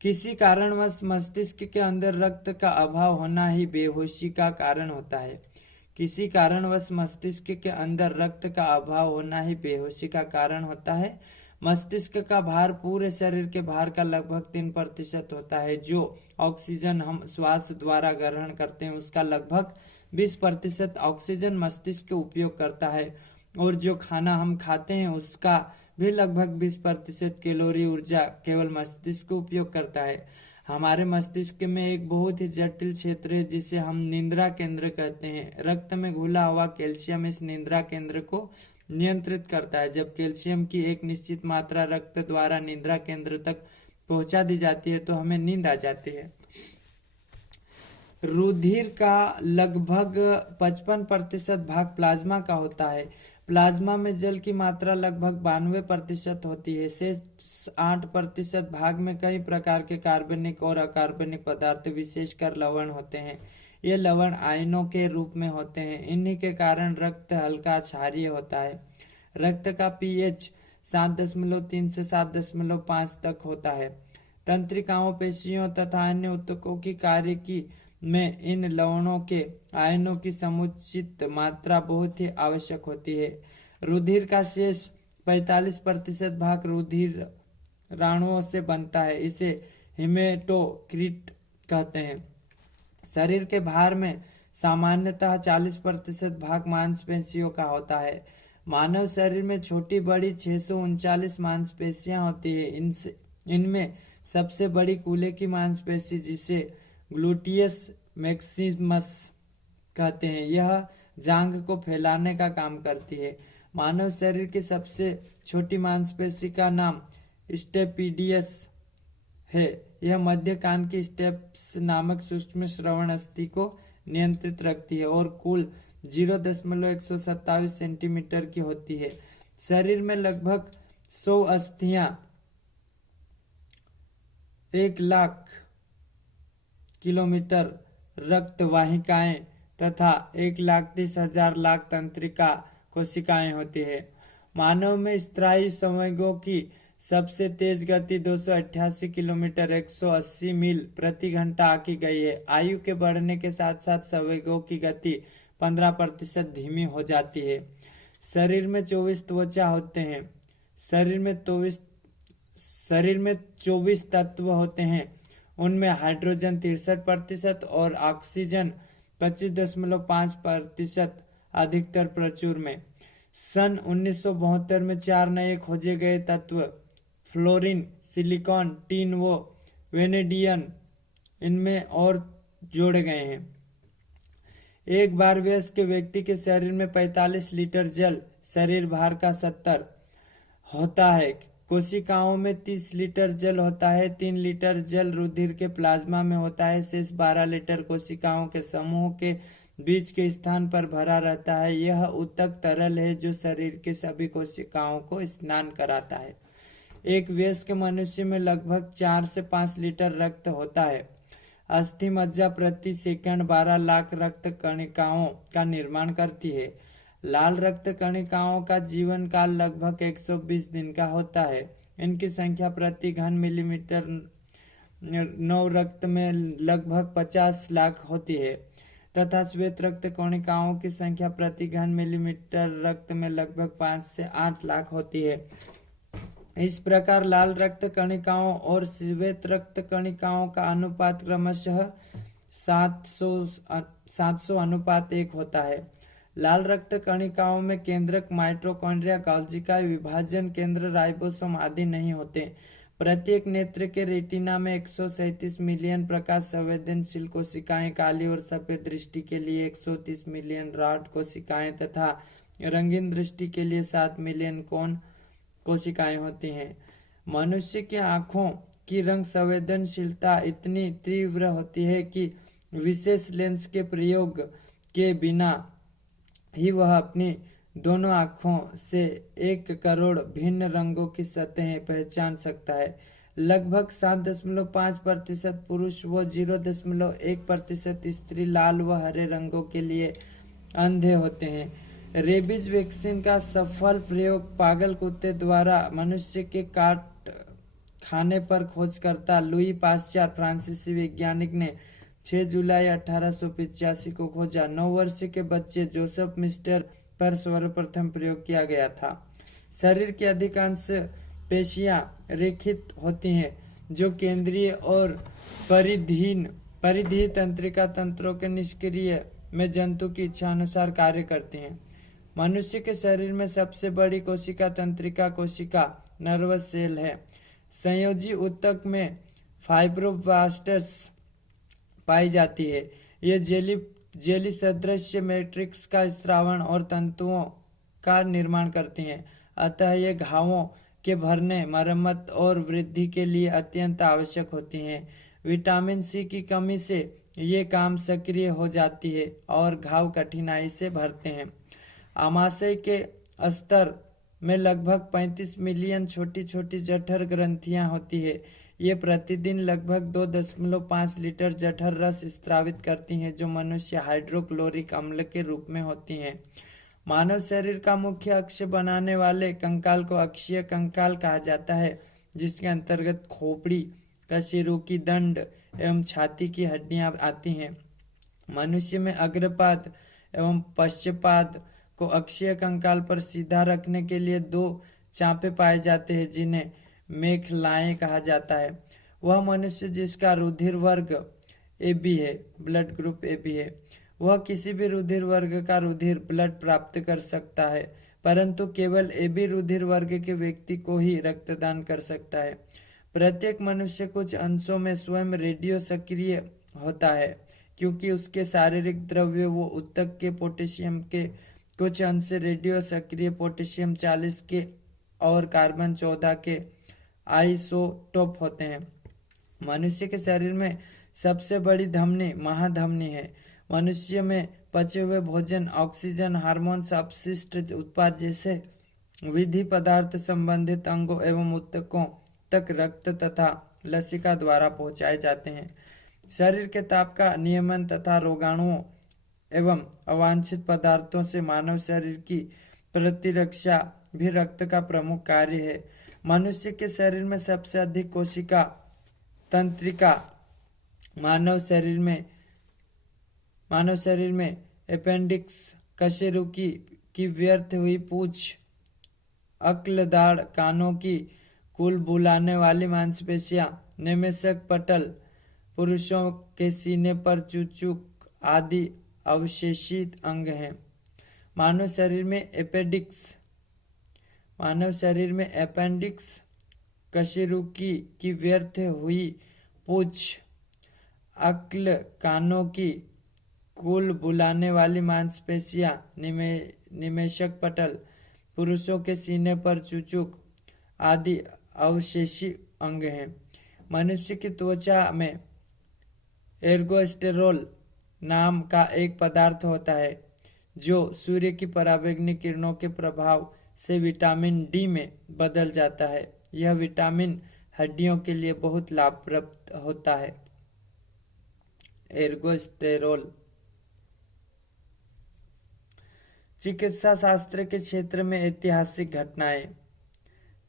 किसी कारणवश मस्तिष्क के अंदर रक्त का अभाव होना ही बेहोशी का कारण होता है। किसी कारणवश मस्तिष्क के अंदर रक्त का अभाव होना ही बेहोशी का कारण होता है। मस्तिष्क का भार पूरे शरीर के भार का लगभग 3% होता है। जो ऑक्सीजन हम श्वास द्वारा ग्रहण करते हैं उसका लगभग 20% ऑक्सीजन मस्तिष्क उपयोग करता है और जो खाना हम खाते हैं उसका भी लगभग 20% कैलोरी ऊर्जा केवल मस्तिष्क उपयोग करता है। हमारे मस्तिष्क में एक बहुत ही जटिल क्षेत्र है जिसे हम निद्रा केंद्र कहते हैं। रक्त में घुला हुआ कैल्शियम इस निद्रा केंद्र को नियंत्रित करता है। जब कैल्शियम की एक निश्चित मात्रा रक्त द्वारा निद्रा केंद्र तक पहुंचा दी जाती है तो हमें नींद आ जाती है। रुधिर का लगभग 55% भाग प्लाज्मा का होता है। प्लाज्मा में जल की मात्रा लगभग 92% होती है। शेष 8% भाग में कई प्रकार के कार्बनिक और अकार्बनिक पदार्थ विशेषकर लवण होते हैं। ये लवण आयनों के रूप में होते हैं। इन्हीं के कारण रक्त हल्का क्षारीय होता है। रक्त का पीएच 7.3 से 7.5 तक होता है। तंत्रिकाओं, पेशियों तथा अन्य ऊतकों की कार्यकी में इन लवणों के आयनों की समुचित मात्रा बहुत ही आवश्यक होती है। रुधिर का शेष 45% भाग रुधिर राणुओं से बनता है। इसे हिमेटोक्रिट कहते हैं। शरीर के भार में सामान्यतः 40% भाग मांसपेशियों का होता है। मानव शरीर में छोटी बड़ी 639 मांसपेशियां होती है। इनमें सबसे बड़ी कूल्हे की मांसपेशी, जिसे ग्लूटियस मैक्सिमस कहते हैं, यह जांघ को फैलाने का काम करती है। मानव शरीर की सबसे छोटी मांसपेशी का नाम स्टेपिडियस है। यह मध्य कान की स्टेप्स नामक सूक्ष्म श्रवण अस्थि को नियंत्रित रखती है और कुल 0.127 सेंटीमीटर की होती है। शरीर में लगभग 100 अस्थियां, 1,00,000 किलोमीटर रक्त वाहिकाएं तथा 1,30,000 लाख तंत्रिका कोशिकाएं होती है। मानव में स्नायु संवेगों की सबसे तेज गति 288 किलोमीटर 180 मील प्रति घंटा आंकी गई है। आयु के बढ़ने के साथ साथ संवेगों की गति 15% धीमी हो जाती है। शरीर में 24 त्वचा होते हैं। शरीर में 24 तत्व होते हैं। उनमें हाइड्रोजन 63% और ऑक्सीजन 25.5% अधिकतर प्रचुर में। सन 1972 में 4 नए खोजे गए तत्व फ्लोरीन, सिलिकॉन, टीन व वेनेडियम इनमें और जोड़े गए हैं। एक बार वयस्क व्यक्ति के शरीर में 45 लीटर जल शरीर भार का 70 होता है। कोशिकाओं में 30 लीटर जल होता है। 3 लीटर जल रुधिर के प्लाज्मा में होता है। शेष 12 लीटर कोशिकाओं के समूह के बीच के स्थान पर भरा रहता है। यह ऊतक तरल है जो शरीर के सभी कोशिकाओं को स्नान कराता है। एक वयस्क मनुष्य में लगभग 4 से 5 लीटर रक्त होता है। अस्थि मज्जा प्रति सेकंड 12 लाख रक्त कणिकाओं का निर्माण करती है। लाल रक्त कणिकाओं का जीवन काल लगभग 120 दिन का होता है। इनकी संख्या प्रति घन मिलीमीटर नव रक्त में लगभग 50 लाख होती है तथा श्वेत रक्त कणिकाओं की संख्या प्रति घन मिलीमीटर रक्त में लगभग 5 से 8 लाख होती है। इस प्रकार लाल रक्त कणिकाओं और श्वेत रक्त कणिकाओं का अनुपात क्रमशः 700:1 होता है। लाल रक्त कणिकाओं में केंद्रक, माइटोकॉन्ड्रिया, कोशिका विभाजन केंद्र, राइबोसोम आदि नहीं होते। प्रत्येक नेत्र के रेटिना में 137 मिलियन प्रकाश संवेदनशील कोशिकाएं, काली और सफेद दृष्टि के लिए 130 मिलियन रॉड कोशिकाएं तथा रंगीन दृष्टि के लिए 7 मिलियन कोन कोशिकाएं होती हैं। मनुष्य की आंखों की रंग संवेदनशीलता इतनी तीव्र होती है कि विशेष लेंस के प्रयोग के बिना ही वह अपनी दोनों आंखों से 1 करोड़ भिन्न रंगों की सतहें पहचान सकता है। लगभग 7.5% पुरुष व 0.1% स्त्री लाल व हरे रंगों के लिए अंधे होते हैं। रेबीज वैक्सीन का सफल प्रयोग पागल कुत्ते द्वारा मनुष्य के काट खाने पर खोजकर्ता लुई पाश्चर फ्रांसीसी वैज्ञानिक ने 6 जुलाई 1885 को खोजा। 9 वर्ष के बच्चे जोसेफ मिस्टर पर सर्वप्रथम प्रयोग किया गया था। शरीर की अधिकांश पेशियां रेखित होती हैं जो केंद्रीय और परिधीय तंत्रिका तंत्रों के निष्क्रिय में जंतु की इच्छा अनुसार कार्य करती हैं। मनुष्य के शरीर में सबसे बड़ी कोशिका तंत्रिका कोशिका नर्वस सेल है। संयोजी ऊतक में फाइब्रोब्लास्ट्स पाई जाती है। ये जेली सदृश मैट्रिक्स का स्रावण और तंतुओं का निर्माण करती हैं। अतः ये घावों के भरने, मरम्मत और वृद्धि के लिए अत्यंत आवश्यक होती हैं। विटामिन सी की कमी से ये काम सक्रिय हो जाती है और घाव कठिनाई से भरते हैं। आमाशय के स्तर में लगभग 35 मिलियन छोटी छोटी जठर ग्रंथियां होती है। ये प्रतिदिन लगभग 2.5 लीटर जठर रस स्रावित करती हैं, जो मनुष्य हाइड्रोक्लोरिक अम्ल के रूप में होती हैं। मानव शरीर का मुख्य अक्ष बनाने वाले कंकाल को अक्षीय कंकाल कहा जाता है, जिसके अंतर्गत खोपड़ी, कशेरुकी, दंड एवं छाती की हड्डियां आती हैं। मनुष्य में अग्रपाद एवं पश्चपाद को अक्षीय कंकाल पर सीधा रखने के लिए 2 चापे पाए जाते हैं, जिन्हें मेखलाएं कहा जाता है। वह मनुष्य जिसका रुधिर वर्ग AB है, ब्लड ग्रुप AB है, वह किसी भी रुधिर वर्ग का रुधिर ब्लड प्राप्त कर सकता है, परंतु केवल AB रुधिर वर्ग के व्यक्ति को ही रक्तदान कर सकता है। प्रत्येक मनुष्य कुछ अंशों में स्वयं रेडियो सक्रिय होता है, क्योंकि उसके शारीरिक द्रव्य वो ऊतक के पोटेशियम के कुछ अंश रेडियो सक्रिय पोटेशियम 40 के और कार्बन 14 के आइसोटोप होते हैं। मनुष्य के शरीर में सबसे बड़ी धमनी महाधमनी है। मनुष्य में पचे हुए भोजन, ऑक्सीजन, हार्मोन्स, अपशिष्ट उत्पाद जैसे विधि पदार्थ संबंधित अंगों एवं ऊतकों तक रक्त तथा लसिका द्वारा पहुंचाए जाते हैं। शरीर के ताप का नियमन तथा रोगाणुओं एवं अवांछित पदार्थों से मानव शरीर की प्रतिरक्षा भी रक्त का प्रमुख कार्य है। मनुष्य के शरीर में सबसे अधिक कोशिका तंत्रिका मानव शरीर में अपेंडिक्स, कशेरुकी की व्यर्थ हुई पूंछ, अक्लदाड़, कानों की कुल बुलाने वाली मांसपेशियां, निमेषक पटल, पुरुषों के सीने पर चूचूक आदि अवशेषित अंग हैं। मानव शरीर में अपेंडिक्स, कशेरुकी की व्यर्थ हुई पूंछ, अक्ल, कानों की कुल बुलाने वाली मांसपेशियां, निमेषक पटल, पुरुषों के सीने पर चूचूक आदि अवशेषी अंग हैं। मनुष्य की त्वचा में एर्गोस्टेरोल नाम का एक पदार्थ होता है, जो सूर्य की पराबैंगनी किरणों के प्रभाव से विटामिन डी में बदल जाता है। यह विटामिन हड्डियों के लिए बहुत लाभप्रद होता है। एर्गोस्टेरोल। चिकित्सा शास्त्र के क्षेत्र में ऐतिहासिक घटनाएं।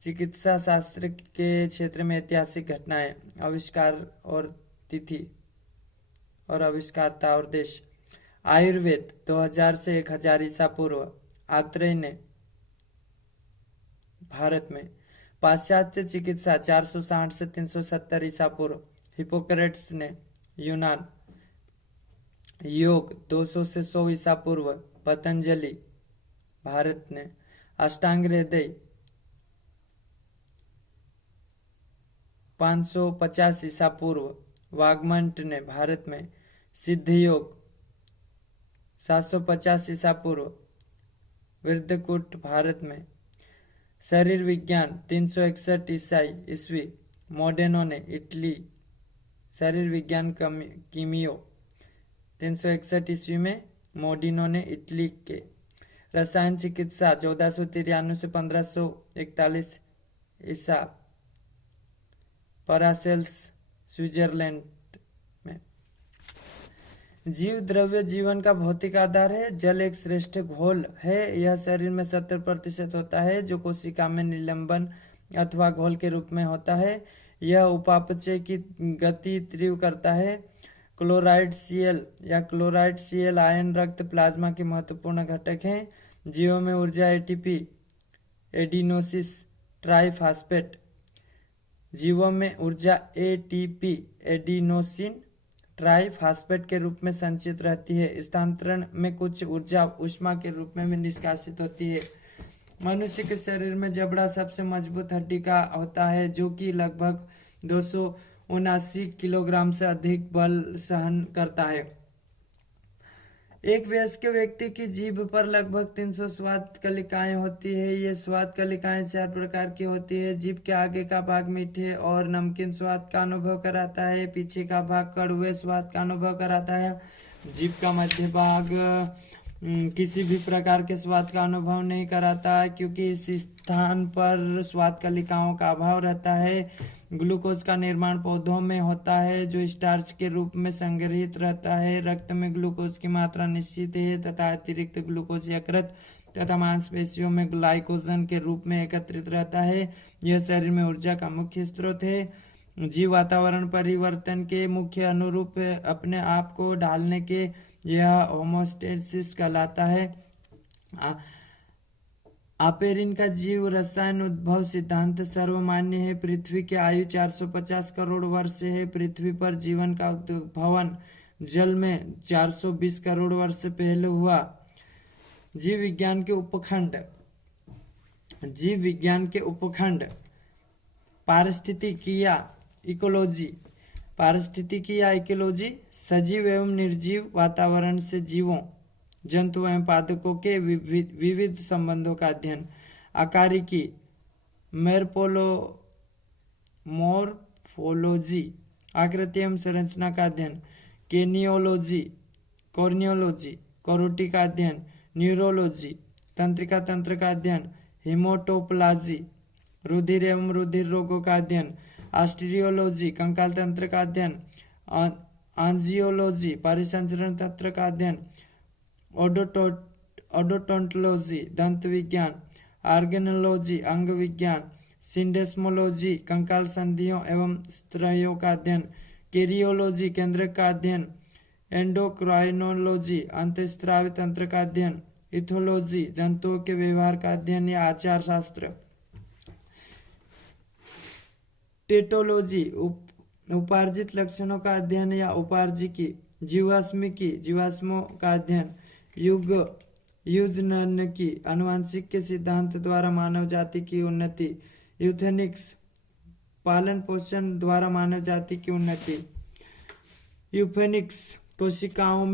चिकित्सा शास्त्र के क्षेत्र में ऐतिहासिक घटनाएं, आविष्कार और तिथि और आविष्कारता और देश। आयुर्वेद 2000 से 1000 ईसा पूर्व, आत्रेय ने भारत में। पाश्चात्य चिकित्सा 460 से 370 ईसा पूर्व, हिपोक्रेट्स ने यूनान। योग 200 से 100 ईसा पूर्व, पतंजलि भारत ने। अष्टांग हृदय 550 ईसा पूर्व, वाग्मंट ने भारत में। सिद्ध योग 750 ईसा पूर्व, वृद्धकूट भारत में। शरीर विज्ञान 361 ईस्वी, मोडेनो ने इटली। शरीर विज्ञान कीमियो 361 ईस्वी में मोडिनो ने इटली के। रसायन चिकित्सा 1493 से 1541 ईसा, परासेल्स स्विट्जरलैंड में। जीव द्रव्य जीवन का भौतिक आधार है। जल एक श्रेष्ठ घोल है। यह शरीर में 70% होता है, जो कोशिका में निलंबन अथवा घोल के रूप में होता है। यह उपापचय की गति तीव्र करता है। क्लोराइड Cl या क्लोराइड Cl आयन रक्त प्लाज्मा के महत्वपूर्ण घटक हैं। जीवों में ऊर्जा ATP, एडिनोसिस ट्राइफास्फेट। जीवों में ऊर्जा ATP, एडिनोसिन ट्राइफास्फेट के रूप में संचित रहती है। स्थानांतरण में कुछ ऊर्जा ऊष्मा के रूप में भी निष्कासित होती है। मनुष्य के शरीर में जबड़ा सबसे मजबूत हड्डी का होता है, जो कि लगभग 279 किलोग्राम से अधिक बल सहन करता है। एक वयस्क व्यक्ति की जीभ पर लगभग 300 स्वाद कलिकाएं होती है। ये स्वाद कलिकाएं 4 प्रकार की होती है। जीभ के आगे का भाग मीठे और नमकीन स्वाद का अनुभव कराता है। पीछे का भाग कड़वे स्वाद का अनुभव कराता है। जीभ का मध्य भाग किसी भी प्रकार के स्वाद का अनुभव नहीं कराता है, क्योंकि इस स्थान पर स्वाद कलिकाओं का अभाव रहता है। ग्लूकोज का निर्माण पौधों में होता है जो स्टार्च के रूप में संग्रहित रहता है। रक्त में ग्लूकोज की मात्रा निश्चित है तथा अतिरिक्त ग्लूकोज यकृत तथा मांसपेशियों में ग्लाइकोजन के रूप में एकत्रित रहता है। यह शरीर में ऊर्जा का मुख्य स्रोत है। जीव वातावरण परिवर्तन के मुख्य अनुरूप अपने आप को ढालने के यह होमोस्टेसिस कहलाता है। आपेरिन का जीव रसायन उद्भव सिद्धांत सर्वमान्य है। पृथ्वी की आयु 450 करोड़ वर्ष है। पृथ्वी पर जीवन का उद्भवन जल में 420 करोड़ वर्ष पहले हुआ। जीव विज्ञान के उपखंड पारिस्थितिकी या इकोलॉजी सजीव एवं निर्जीव वातावरण से जीवों, जंतु एवं पादपों के विविध संबंधों का अध्ययन। आकारिकी मोर्फोलॉजी आकृति एवं संरचना का अध्ययन। कॉर्नियोलॉजी कोरोटी का अध्ययन। न्यूरोलॉजी तंत्रिका तंत्र का अध्ययन। हिमोटोप्लाजी रुधिर एवं रुधिर रोगों का अध्ययन। ऑस्टियोलॉजी कंकाल तंत्र का अध्ययन। आंजियोलॉजी परिसंचरण तंत्र का अध्ययन। ओडोंटोलॉजी दंत विज्ञान। ऑर्गेनोलॉजी अंग विज्ञान। सिंडेस्मोलॉजी कंकाल संधियों एवं स्नायुओं का अध्ययन। कैरियोलॉजी केंद्रक का अध्ययन। एंडोक्राइनोलॉजी अंतःस्रावी तंत्र का अध्ययन। इथोलॉजी जंतुओं के व्यवहार का अध्ययन या आचार शास्त्र। टेटोलॉजी उपार्जित लक्षणों का अध्ययन या उपार्जिकी। जीवाश्मिकी जीवाश्मों का अध्ययन। युजनकी आनुवंशिक के सिद्धांत द्वारा मानव जाति की उन्नति। यूथेनिक्स पालन पोषण द्वारा मानव जाति की उन्नति। यूफेनिक्स कोशिकाओं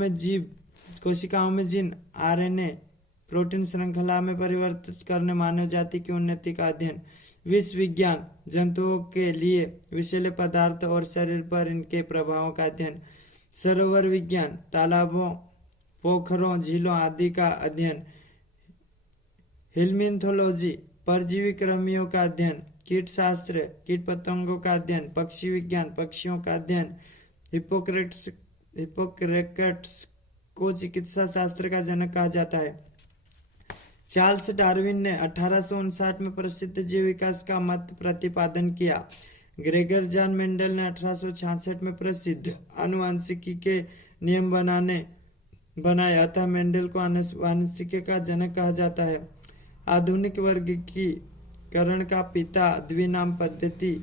में जीन आरएनए प्रोटीन श्रृंखला में परिवर्तित करने मानव जाति की उन्नति का अध्ययन। विष विज्ञान जंतुओं के लिए विषैले पदार्थ और शरीर पर इनके प्रभावों का अध्ययन। सरोवर विज्ञान तालाबों, पोखरों, झीलों आदि का अध्ययन। हेल्मिन्थोलॉजी परजीवी कृमियों का अध्ययन। कीट शास्त्र कीट पतंगों का अध्ययन। पक्षी विज्ञान पक्षियों का अध्ययन। हिप्पोक्रेटस को चिकित्सा शास्त्र का जनक कहा जाता है। चार्ल्स डार्विन ने 1859 में प्रसिद्ध जीव विकास का मत प्रतिपादन किया। ग्रेगर जॉन मेंडल ने 1866 में प्रसिद्ध आनुवंशिकी के नियम बनाए अतः मेंडल को आनुवंशिकी का जनक कहा जाता है। आधुनिक वर्गीकरण का पिता द्विनाम पद्धति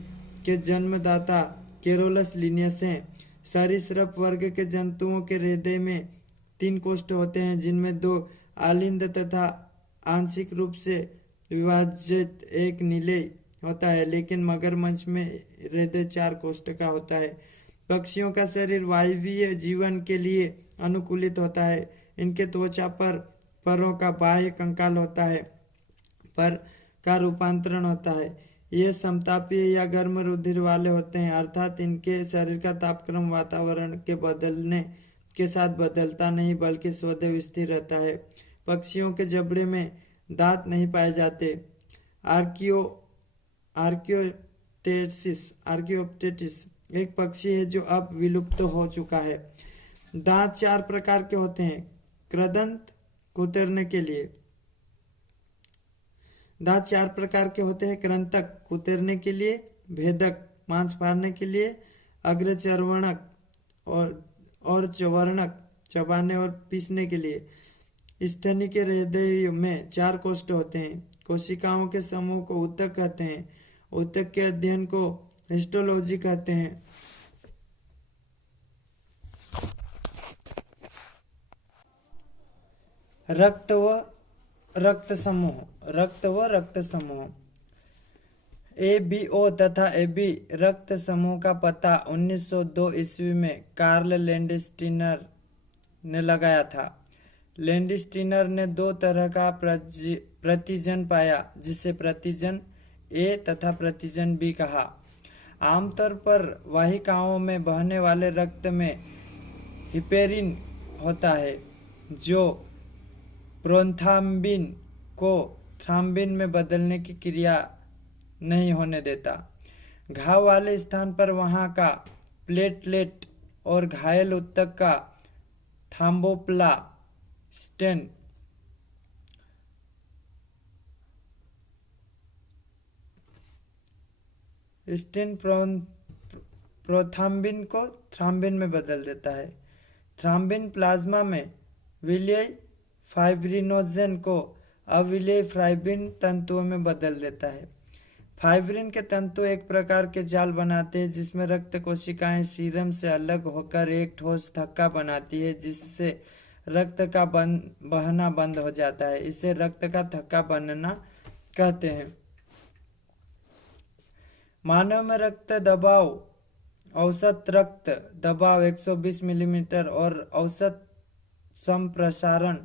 के जन्मदाता कैरोलस लिनियस हैं। सरीसृप वर्ग के जंतुओं के हृदय में 3 कोष्ठ होते हैं जिनमें 2 आलिंद तथा आंशिक रूप से विभाजित एक नीले होता है, लेकिन मगरमच्छ में हृदय 4 कोष्ठ का होता है। पक्षियों का शरीर वायवीय जीवन के लिए अनुकूलित होता है। इनके त्वचा पर परों का बाह्य कंकाल होता है, पर का रूपांतरण होता है। ये समतापीय या गर्म रुधिर वाले होते हैं, अर्थात इनके शरीर का तापक्रम वातावरण के बदलने के साथ बदलता नहीं बल्कि सदैव स्थिर रहता है। पक्षियों के जबड़े में दांत नहीं पाए जाते। आर्कियोप्टेरिस एक पक्षी है जो अब विलुप्त हो चुका है। दांत 4 प्रकार के होते हैं। कृदंत कुतरने के लिए दांत 4 प्रकार के होते हैं। कृंतक कुतरने के लिए, भेदक मांस फाड़ने के लिए, अग्रचर्वणक और चवर्णक चबाने और पीसने के लिए। स्तनी के हृदय में 4 कोष्ठ होते हैं। कोशिकाओं के समूह को ऊतक कहते हैं। ऊतक के अध्ययन को हिस्टोलॉजी कहते हैं। रक्त व रक्त समूह एबीओ तथा एबी रक्त समूह का पता 1902 ईस्वी में कार्ल लैंडस्टीनर ने लगाया था। लैंडस्टीनर ने 2 तरह का प्रतिजन पाया, जिसे प्रतिजन ए तथा प्रतिजन बी कहा। आमतौर पर वाहिकाओं में बहने वाले रक्त में हिपेरिन होता है, जो प्रोथ्राम्बिन को थ्राम्बिन में बदलने की क्रिया नहीं होने देता। घाव वाले स्थान पर वहां का प्लेटलेट और घायल ऊतक का थ्रोम्बोप्लास्टिन प्रोथ्राम्बिन को थ्राम्बिन में बदल देता है। थ्राम्बिन प्लाज्मा में विलेय फाइब्रिनोजेन को अविलेय फाइब्रिन तंतुओं में बदल देता है। फाइब्रिन के तंतु एक प्रकार के जाल बनाते हैं जिसमें रक्त कोशिकाएं सीरम से अलग होकर एक ठोस थक्का बनाती है, जिससे रक्त का बहना बंद हो जाता है। इसे रक्त का थक्का बनना कहते हैं। मानव में रक्त दबाव औसत रक्त दबाव 120 मिलीमीटर और औसत संप्रसारण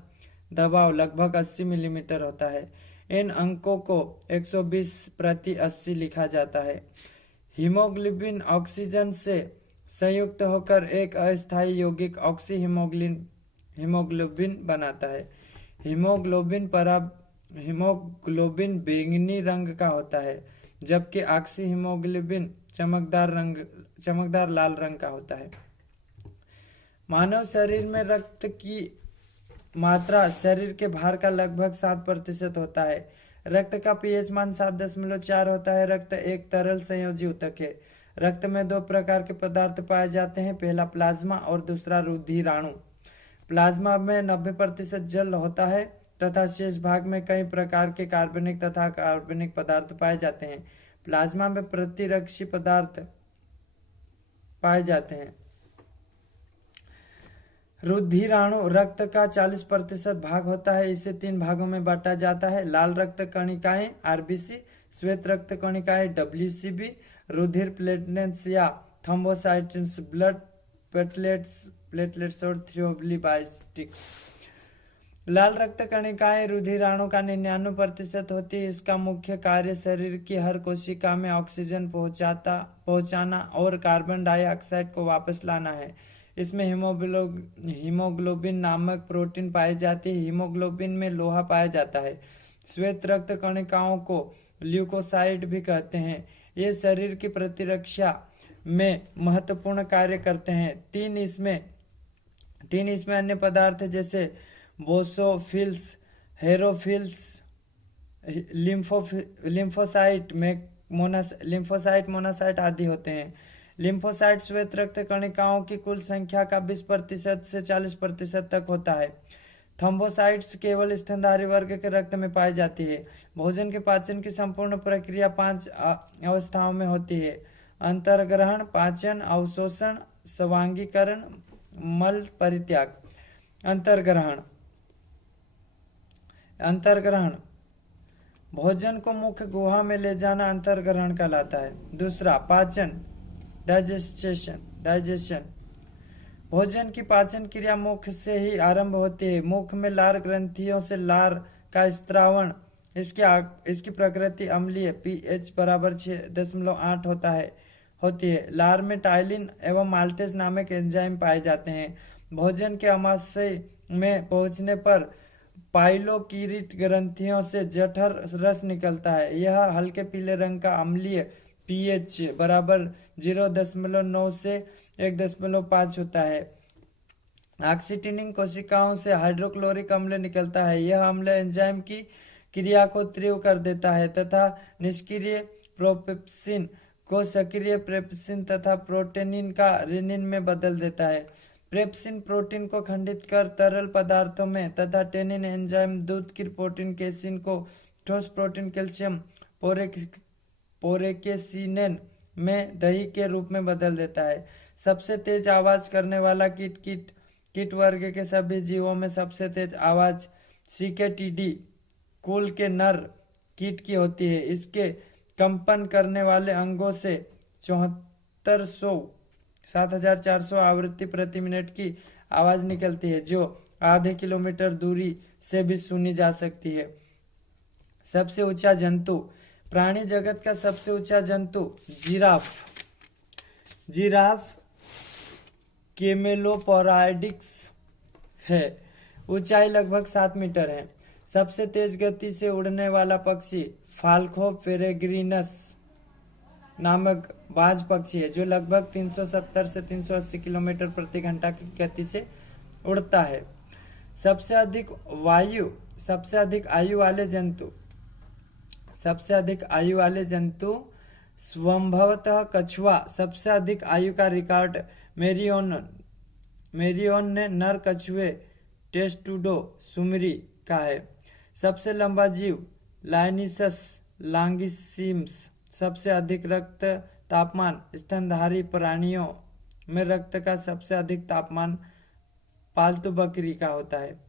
दबाव लगभग 80 मिलीमीटर होता है। इन अंकों को 120/80 लिखा जाता है। हीमोग्लोबिन ऑक्सीजन से संयुक्त होकर एक अस्थायी यौगिक ऑक्सी हीमोग्लोबिन बनाता है। हीमोग्लोबिन बैंगनी रंग का होता है, जबकि ऑक्सी हीमोग्लोबिन चमकदार लाल रंग का होता है। मानव शरीर में रक्त की मात्रा शरीर के भार का लगभग 7% होता है। रक्त का पीएच मान 7.4 होता है। रक्त एक तरल संयोजी ऊतक है। रक्त में 2 प्रकार के पदार्थ पाए जाते हैं, पहला प्लाज्मा और दूसरा रुधिराणु। प्लाज्मा में 90% जल होता है तथा शेष भाग में कई प्रकार के कार्बनिक तथा कार्बनिक पदार्थ पाए जाते हैं। प्लाज्मा में प्रतिरक्षी पदार्थ पाए जाते हैं। रुधिराणु रक्त का 40% भाग होता है। इसे 3 भागों में बांटा जाता है: लाल रक्त कणिकाएं आरबीसी, श्वेत रक्त कणिकाएं डब्ल्यूसीबी, रुधिर प्लेटलेट्स या थ्रोम्बोसाइट्स ब्लड प्लेटलेट्स और थ्रोम्बोलाइटिक्स। लाल रक्त कणिकाएं रुधिराणु का 99% होती है। इसका मुख्य कार्य शरीर की हर कोशिका में ऑक्सीजन पहुंचाना और कार्बन डाइऑक्साइड को वापस लाना है। इसमें हीमोग्लोबिन नामक प्रोटीन पाई जाती है। हीमोग्लोबिन में लोहा पाया जाता है। श्वेत रक्त कणिकाओं को ल्यूकोसाइट भी कहते हैं। ये शरीर की प्रतिरक्षा में महत्वपूर्ण कार्य करते हैं। तीन इसमें अन्य पदार्थ जैसे बोसोफिल्स, हेरोफिल्स, लिम्फोसाइट मोनोसाइट आदि होते हैं। लिम्फोसाइट श्वेत रक्त कणिकाओं की कुल संख्या का 20% से 40% तक होता है। थ्रोम्बोसाइट्स केवल स्तनधारी वर्ग के रक्त में पाई जाती है। भोजन के पाचन की संपूर्ण प्रक्रिया 5 अवस्थाओं में होती है: अंतर्ग्रहण, पाचन, अवशोषण, स्वांगीकरण, मल परित्याग। अंतर्ग्रहण भोजन को मुख्य गुहा में ले जाना अंतर्ग्रहण कहलाता है। दूसरा, पाचन डाइजेशन भोजन की पाचन क्रिया मुख से ही आरंभ होती है। मुख में लार ग्रंथियों से लार का स्त्रावण। इसकी प्रकृति अम्लीय pH बराबर 6.8 होती है। लार में टाइलिन एवं माल्टेज नामक एंजाइम पाए जाते हैं। भोजन के आमाशय में पहुंचने पर पाइलोकिरीट ग्रंथियों से जठर रस निकलता है। यह हल्के पीले रंग का अम्लीय pH बराबर 0.9 से 1.5 होता है। ऑक्सीटिनिंग कोशिकाओं से हाइड्रोक्लोरिक अम्ल निकलता है। यह अम्ल एंजाइम की क्रिया को तीव्र कर देता है तथा निष्क्रिय प्रोपेप्सिन को सक्रिय प्रेप्सिन तथा प्रोटेनिन का रेनिन में बदल देता है। प्रेप्सिन प्रोटीन को खंडित कर तरल पदार्थों में तथा टेनिन एंजाइम दूध की प्रोटीन केसिन को ठोस प्रोटीन कैल्शियम पोरेकेसिनेन में दही के रूप में बदल देता है। सबसे तेज आवाज करने वाला कीट वर्ग के सभी जीवों में सबसे तेज आवाज सिकेटिडी कुल के नर कीट की होती है। इसके कंपन करने वाले अंगों से 7400 आवृत्ति प्रति मिनट की आवाज निकलती है, जो आधे किलोमीटर दूरी से भी सुनी जा सकती है। सबसे ऊंचा जंतु प्राणी जगत का सबसे ऊंचा जंतु जिराफ कैमेलोपोराइडिक्स है। ऊंचाई लगभग 7 मीटर है। सबसे तेज गति से उड़ने वाला पक्षी फाल्को पेरेग्रिनस नामक बाज पक्षी है जो लगभग 370 से 380 किलोमीटर प्रति घंटा की गति से उड़ता है। सबसे अधिक आयु वाले जंतु संभवतः कछुआ। सबसे अधिक आयु का रिकॉर्ड मेरियोन ने नर कछुए टेस्टुडो सुमिरी का है। सबसे लंबा जीव लाइनिसस लॉन्गिसिमस। सबसे अधिक रक्त तापमान स्तनधारी प्राणियों में रक्त का सबसे अधिक तापमान पालतू बकरी का होता है।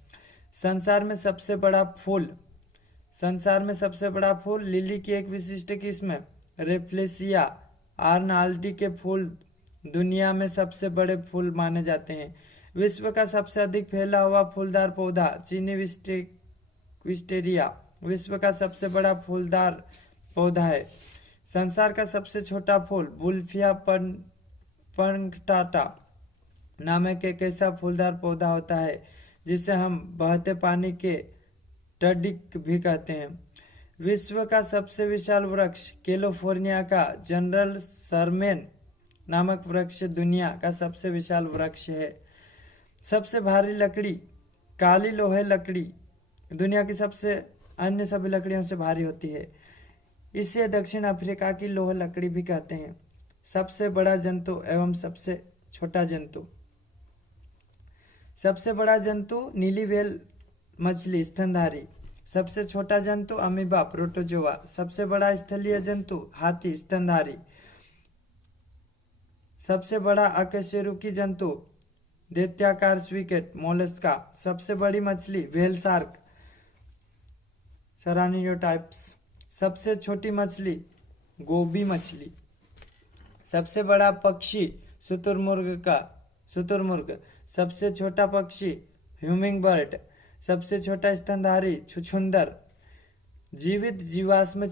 संसार में सबसे बड़ा फूल लिली की एक विशिष्ट किस्म रेफ्लेसिया आर्नाल्डी के फूल दुनिया में सबसे बड़े फूल माने जाते हैं। विश्व का सबसे अधिक फैला हुआ फूलदार पौधा चीनी विस्टेरिया विश्व का सबसे बड़ा फूलदार पौधा है। संसार का सबसे छोटा फूल बुल्फिया पंक्टाटा नामक एक ऐसा फूलदार पौधा होता है जिसे हम बहते पानी के टडिक भी कहते हैं। विश्व का सबसे विशाल वृक्ष कैलिफोर्निया का जनरल सरमेन नामक वृक्ष दुनिया का सबसे विशाल वृक्ष है। सबसे भारी लकड़ी काली लोहे लकड़ी दुनिया की सबसे अन्य सभी लकड़ियों से भारी होती है। इसे दक्षिण अफ्रीका की लोहे लकड़ी भी कहते हैं। सबसे बड़ा जंतु एवं सबसे छोटा जंतु। सबसे बड़ा जंतु नीली व्हेल मछली स्तनधारी। सबसे छोटा जंतु अमीबा प्रोटोजोआ। सबसे बड़ा स्थलीय जंतु हाथी स्तनधारी। सबसे बड़ा अकशेरुकी जंतु दैत्याकार स्विकेट मोलस्का। सबसे बड़ी मछली व्हेल शार्क सरानियोटाइप्स। सबसे छोटी मछली गोबी मछली। सबसे बड़ा पक्षी शुतुरमुर्ग। सबसे छोटा पक्षी ह्यूमिंग बर्ड। सबसे छोटा स्तनधारी छुछुंदर। जीवित जीवाश्म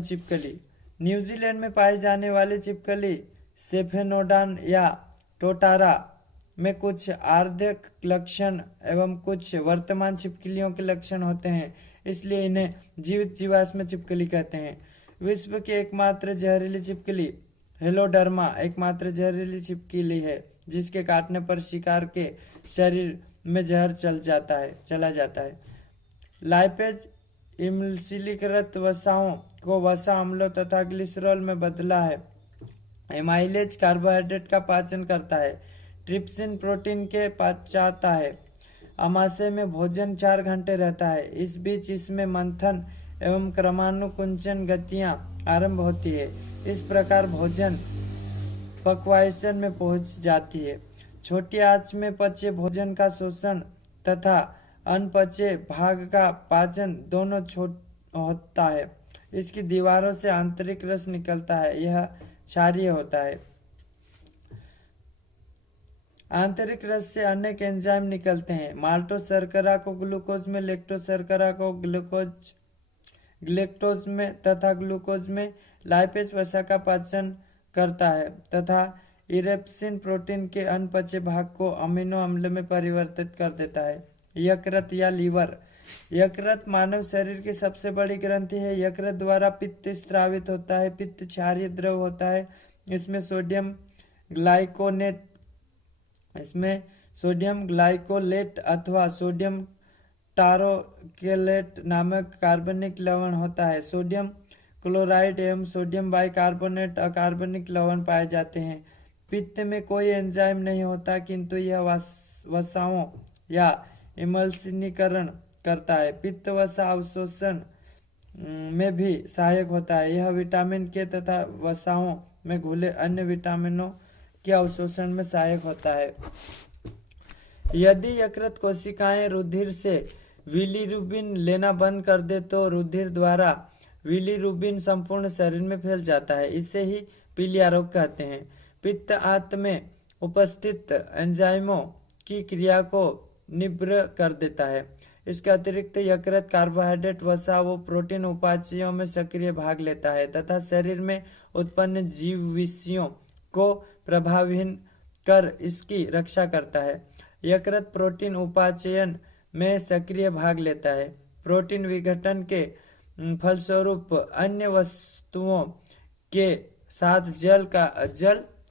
छिपकली। न्यूजीलैंड में पाई जाने वाली छिपकली सेफेनोडान या टोटारा में कुछ आर्द्रक लक्षण एवं कुछ वर्तमान छिपकलियों के लक्षण होते हैं, इसलिए इन्हें जीवित जीवाश्म छिपकली कहते हैं। विश्व की एकमात्र जहरीली छिपकली हेलोडर्मा एकमात्र जहरीली छिपकली है जिसके काटने पर शिकार के शरीर में जहर चला जाता है। लाइपेज इमल्सीकृत वसाओं को वसा अम्लों तथा ग्लिसरॉल में बदला है। एमाइलेज कार्बोहाइड्रेट का पाचन करता है। ट्रिप्सिन प्रोटीन के पचाता है। अमाशय में भोजन 4 घंटे रहता है। इस बीच इसमें मंथन एवं क्रमानुकुंचन गतियां आरंभ होती है। इस प्रकार भोजन पक्वायसन में पहुंच जाती है। छोटी आंच में पचे भोजन का शोषण तथा अनपचे भाग का पाचन दोनों होता है। इसकी दीवारों से आंतरिक रस निकलता है, यह क्षारीय होता है। आंतरिक रस से अनेक एंजाइम निकलते हैं। माल्टोस शर्करा को ग्लूकोज में, लेक्टोज शर्करा को ग्लेक्टोज में तथा ग्लूकोज में। लाइपेज वसा का पाचन करता है तथा इरेप्सिन प्रोटीन के अनपचे भाग को अमीनो अम्ल में परिवर्तित कर देता है। यकृत या लीवर। यकृत मानव शरीर की सबसे बड़ी ग्रंथि है। यकृत द्वारा पित्त स्रावित होता है। पित्त क्षारीय द्रव होता है। इसमें सोडियम ग्लाइकोलेट अथवा सोडियम टारोकेलेट नामक कार्बनिक लवण होता है। सोडियम क्लोराइड एवं सोडियम बाइकार्बोनेट अकार्बनिक लवण पाए जाते हैं। पित्त में कोई एंजाइम नहीं होता किंतु यह वसाओं या इमल्सीकरण करता है। पित्त वसा अवशोषण में भी सहायक होता है। यह विटामिन के तथा वसाओं में घुले अन्य विटामिनों के अवशोषण में सहायक होता है। यदि यकृत कोशिकाएं रुधिर से बिलीरुबिन लेना बंद कर दे तो रुधिर द्वारा बिलीरुबिन संपूर्ण शरीर में फैल जाता है। इसे ही पीलिया रोग कहते हैं। पित्त आंत में उपस्थित एंजाइमों की क्रिया को निब्र कर देता है। इसके अतिरिक्त यकृत कार्बोहाइड्रेट वसा व प्रोटीन उपापचयों में सक्रिय भाग लेता है तथा शरीर में उत्पन्न जीवविषयों को प्रभावहीन कर इसकी रक्षा करता है। यकृत प्रोटीन उपाचयन में सक्रिय भाग लेता है। प्रोटीन विघटन के फलस्वरूप अन्य वस्तुओं के साथ जल,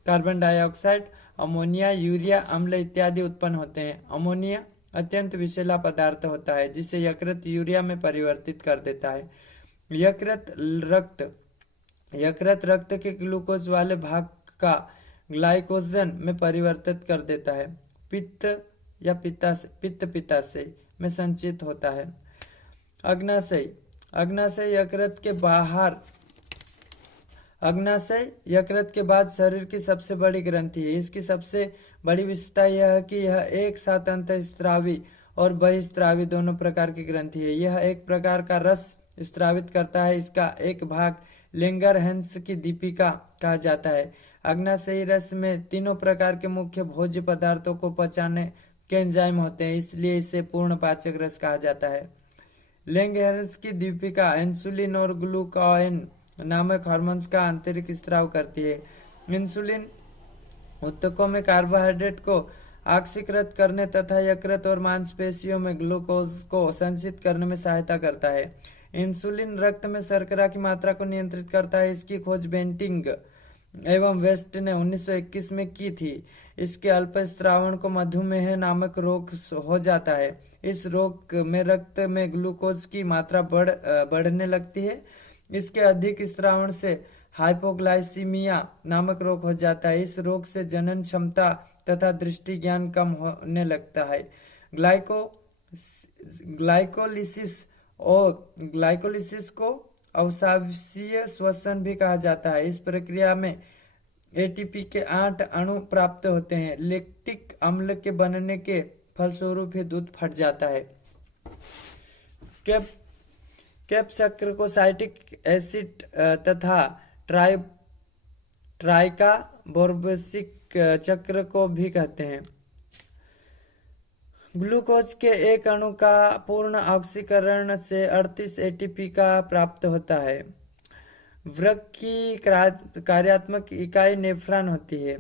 कार्बन डाइऑक्साइड, अमोनिया, यूरिया अम्ल इत्यादि उत्पन्न होते हैं। अमोनिया अत्यंत विषैला पदार्थ होता है जिसे यकृत यूरिया में परिवर्तित कर देता है। यकृत रक्त के ग्लूकोज वाले भाग का ग्लाइकोजन में परिवर्तित कर देता है। पित्त पित्ताशय में संचित होता है। अग्नाशय यकृत के बाद शरीर की सबसे बड़ी ग्रंथि है। इसकी सबसे बड़ी विशेषता यह है कि यह एक साथ अंतःस्रावी और बहिस्रावी दोनों प्रकार की ग्रंथि है। यह एक प्रकार का रस स्रावित करता है। इसका एक भाग लेंगरहैंस की दीपिका कहा जाता है। अग्नाशयी रस में तीनों प्रकार के मुख्य भोज्य पदार्थों को पचाने के एंजाइम होते हैं, इसलिए इसे पूर्ण पाचक रस कहा जाता है। लेंगरहैंस की दीपिका इंसुलिन और ग्लूकागॉन नामक हार्मोन्स का आंतरिक स्राव करती है। इंसुलिन ऊतकों में कार्बोहाइड्रेट को ऑक्सीकृत करने तथा यकृत और मांसपेशियों में ग्लूकोज को संचित करने में सहायता करता है। इंसुलिन रक्त में शर्करा की मात्रा को नियंत्रित करता है। इसकी खोज बेंटिंग एवं वेस्ट ने 1921 में की थी। इसके अल्पस्रावण को मधुमेह नामक रोग हो जाता है। इस रोग में रक्त में ग्लूकोज की मात्रा बढ़ने लगती है। इसके अधिक स्रावण से हाइपोग्लाइसीमिया नामक रोग हो जाता है। इस रोग से जनन क्षमता तथा दृष्टि ज्ञान कम होने लगता है। ग्लाइकोलिसिस को अवसावीय श्वसन भी कहा जाता है। इस प्रक्रिया में एटीपी के 8 अणु प्राप्त होते हैं। लैक्टिक अम्ल के बनने के फलस्वरूप ही दूध फट जाता है। केप चक्र को साइट्रिक एसिड तथा ट्राइकार्बोक्सिलिक चक्र को भी कहते हैं। ग्लूकोज के एक अणु का पूर्ण ऑक्सीकरण से 38 एटीपी का प्राप्त होता है। वृक्क की कार्यात्मक इकाई नेफ्रॉन होती है।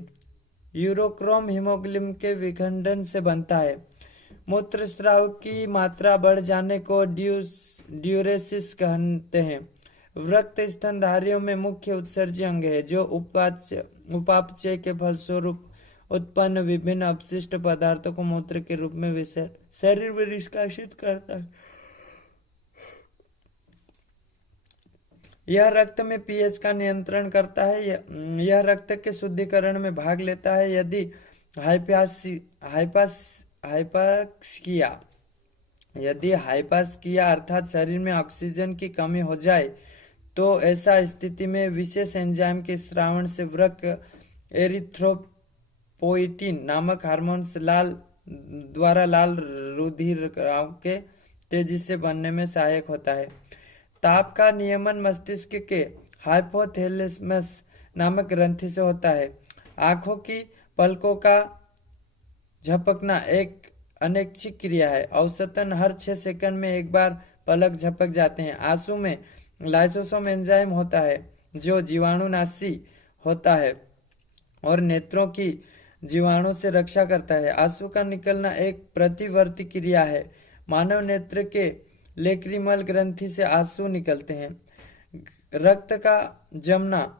यूरोक्रोम हीमोग्लोबिन के विखंडन से बनता है। मूत्रस्राव की मात्रा बढ़ जाने को ड्यूरेसिस कहते हैं। वृक्क स्तनधारियों में मुख्य उत्सर्जी अंग है जो उपापचय के फलस्वरूप उत्पन्न विभिन्न अपशिष्ट पदार्थों को मूत्र के रूप में शरीर में निष्कासित करता है। यह रक्त में पीएच का नियंत्रण करता है। यह रक्त के शुद्धिकरण में भाग लेता है। यदि हाइपाक्सिया अर्थात शरीर में ऑक्सीजन की कमी हो जाए तो ऐसा स्थिति में विशेष एंजाइम के स्रावण से वृक्क एरिथ्रोपोइटिन नामक हार्मोन्स द्वारा लाल रुधिर के तेजी से बनने में सहायक होता है। ताप का नियमन मस्तिष्क के हाइपोथैलेमस नामक ग्रंथि से होता है। आंखों की पलकों का झपकना एक अनैच्छिक क्रिया है। औसतन हर 6 सेकंड में एक बार पलक झपक जाते हैं। आंसू में लाइसोसोम एंजाइम होता है जो जीवाणुनाशी होता है और नेत्रों की जीवाणु से रक्षा करता है। आंसू का निकलना एक प्रतिवर्ती क्रिया है। मानव नेत्र के लेक्रिमल ग्रंथि से आंसू निकलते हैं। रक्त का जमना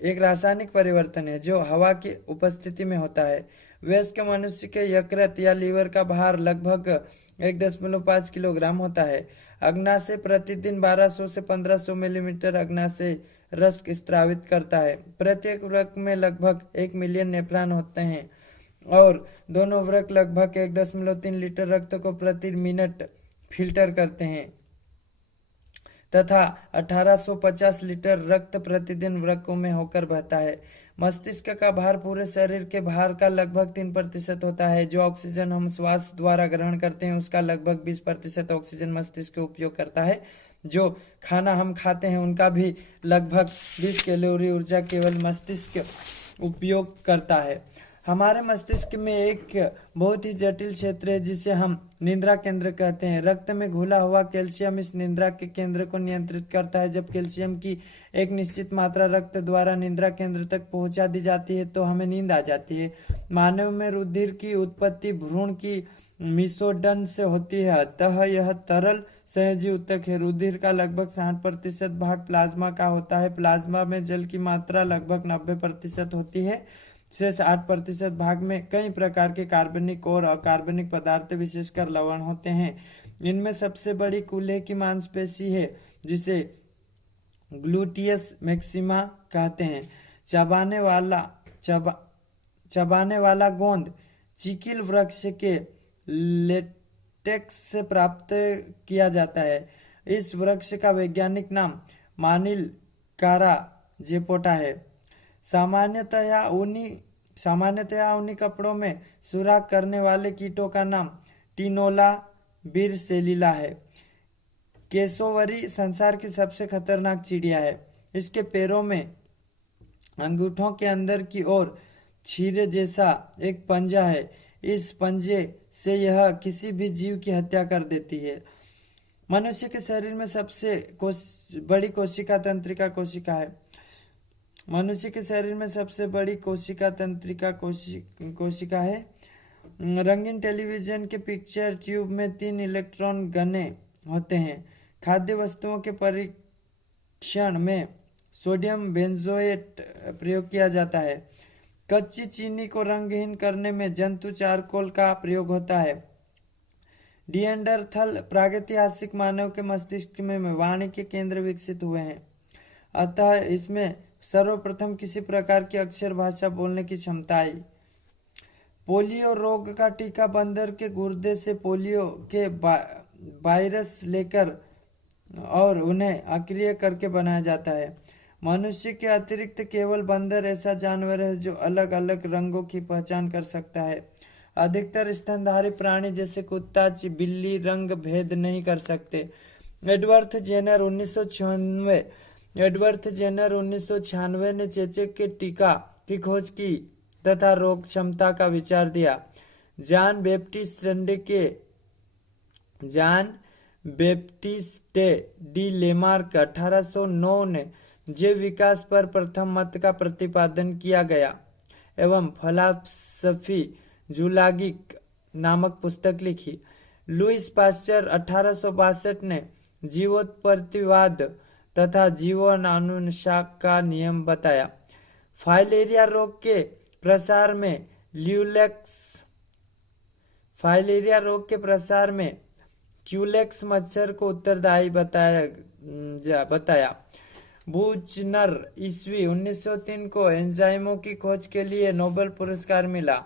एक रासायनिक परिवर्तन है जो हवा की उपस्थिति में होता है। वयस्क मनुष्य के यकृत या लीवर का भार लगभग 1.5 किलोग्राम होता है। अग्नाशय प्रतिदिन 1200 से 1500 मिलीमीटर अग्नाशय रस स्रावित करता है। प्रत्येक वृक्क में लगभग 1 मिलियन नेफ्रॉन होते हैं और दोनों वृक्क लगभग 1.3 लीटर रक्त को प्रति मिनट फिल्टर करते हैं तथा 1850 लीटर रक्त प्रतिदिन वृक्कों में होकर बहता है। मस्तिष्क का भार पूरे शरीर के भार का लगभग 3% होता है। जो ऑक्सीजन हम श्वास द्वारा ग्रहण करते हैं उसका लगभग 20% ऑक्सीजन मस्तिष्क उपयोग करता है। जो खाना हम खाते हैं उनका भी लगभग 20 कैलोरी ऊर्जा केवल मस्तिष्क उपयोग करता है। हमारे मस्तिष्क में एक बहुत ही जटिल क्षेत्र है जिसे हम निद्रा केंद्र कहते हैं। रक्त में घुला हुआ कैल्शियम इस निद्रा के केंद्र को नियंत्रित करता है। जब कैल्शियम की एक निश्चित मात्रा रक्त द्वारा निद्रा केंद्र तक पहुंचा दी जाती है तो हमें नींद आ जाती है। मानव में रुधिर की उत्पत्ति भ्रूण की मिसोडन से होती है, अतः यह तरल सहजी ऊतक है। रुधिर का लगभग 60% भाग प्लाज्मा का होता है। प्लाज्मा में जल की मात्रा लगभग 90% होती है। शेष 8% भाग में कई प्रकार के कार्बनिक और अकार्बनिक पदार्थ विशेषकर लवण होते हैं। इनमें सबसे बड़ी कूल्हे की मांसपेशी है जिसे ग्लूटियस मैक्सिमा कहते हैं। चबाने वाला गोंद चिकिल वृक्ष के लेटेक्स से प्राप्त किया जाता है। इस वृक्ष का वैज्ञानिक नाम मानिलकारा जेपोटा है। सामान्यतया ऊनी कपड़ों में सुराख करने वाले कीटों का नाम टिनोला बिरसेलिला है। केसोवरी संसार की सबसे खतरनाक चिड़िया है। इसके पैरों में अंगूठों के अंदर की ओर छीरे जैसा एक पंजा है। इस पंजे से यह किसी भी जीव की हत्या कर देती है। मनुष्य के शरीर में सबसे बड़ी कोशिका तंत्रिका कोशिका है। मनुष्य के शरीर में सबसे बड़ी कोशिका तंत्रिका कोशिका है। रंगीन टेलीविजन के पिक्चर ट्यूब में 3 इलेक्ट्रॉन गने होते हैं। खाद्य वस्तुओं के परीक्षण में सोडियम बेंजोएट प्रयोग किया जाता है। कच्ची चीनी को रंगहीन करने में जंतु चारकोल का प्रयोग होता है। निएंडरथल प्रागैतिहासिक मानव के मस्तिष्क में वाणी के केंद्र विकसित हुए हैं, अतः इसमें सर्वप्रथम किसी प्रकार की अक्षर भाषा बोलने की क्षमता आई। पोलियो रोग का टीका बंदर के गुर्दे से पोलियो के वायरस लेकर और उन्हें अक्रिय करके बनाया जाता है। मनुष्य के अतिरिक्त केवल बंदर ऐसा जानवर है जो अलग अलग रंगों की पहचान कर सकता है। अधिकतर स्तनधारी प्राणी जैसे कुत्ता, बिल्ली रंग भेद नहीं कर सकते। एडवर्ड जेनर 1996 ने चेचक के टीका की खोज की तथा रोग क्षमता का विचार दिया। जॉन बैप्टिस्टे डी लेमार्क 1809 ने जैव विकास पर प्रथम मत का प्रतिपादन किया गया एवं फिलॉसफी जूलॉजिक नामक पुस्तक लिखी। लुईस पाश्चर 1862 ने जीवोत्पत्तिवाद तथा जीवाणुनाशक का नियम बताया। फाइलेरिया रोग के प्रसार में क्यूलेक्स मच्छर को उत्तरदायी बताया। बूचनर ईस्वी 1903 को एंजाइमों की खोज के लिए नोबेल पुरस्कार मिला।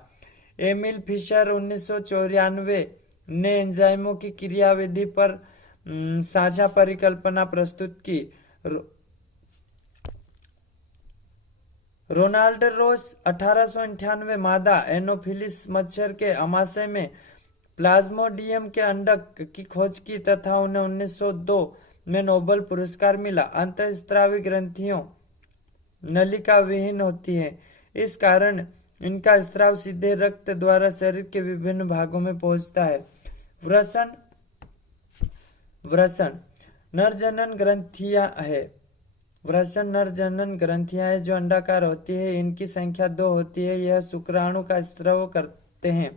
एमिल फिशर 1994 ने एंजाइमों की क्रियाविधि पर साझा परिकल्पना प्रस्तुत की। रोनाल्ड रोस 1898 मादा एनोफिलिस मच्छर के आमाशय में प्लाज्मोडियम के अंडक की खोज की तथा उन्हें 1902 में नोबेल पुरस्कार मिला। अंतःस्रावी ग्रंथियों नलिका विहीन होती है, इस कारण इनका स्राव सीधे रक्त द्वारा शरीर के विभिन्न भागों में पहुंचता है। वृषण नर जनन ग्रंथियां है जो अंडाकार होती है। इनकी संख्या 2 होती है। यह शुक्राणु का स्राव करते हैं।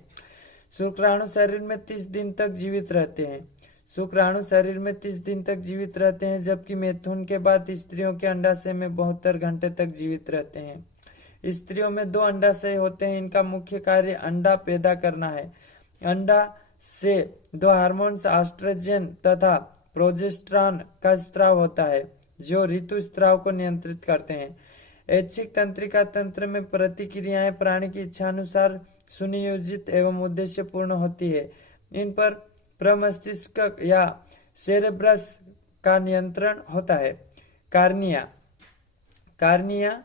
शुक्राणु शरीर में 30 दिन तक जीवित रहते हैं जबकि मैथुन के बाद स्त्रियों के अंडाशय में 72 घंटे तक जीवित रहते हैं। स्त्रियों में 2 अंडाशय होते हैं। इनका मुख्य कार्य अंडा पैदा करना है। अंडा से 2 हार्मोन्स एस्ट्रोजन तथा प्रोजेस्टेरॉन का स्राव होता है जो ऋतुस्राव को नियंत्रित करते हैं। ऐच्छिक तंत्रिका तंत्र में प्रतिक्रियाएं प्राणी की इच्छानुसार सुनियोजित एवं उद्देश्यपूर्ण होती है। इन पर प्रमस्तिष्क या सेरेब्रस का नियंत्रण होता है। कार्निया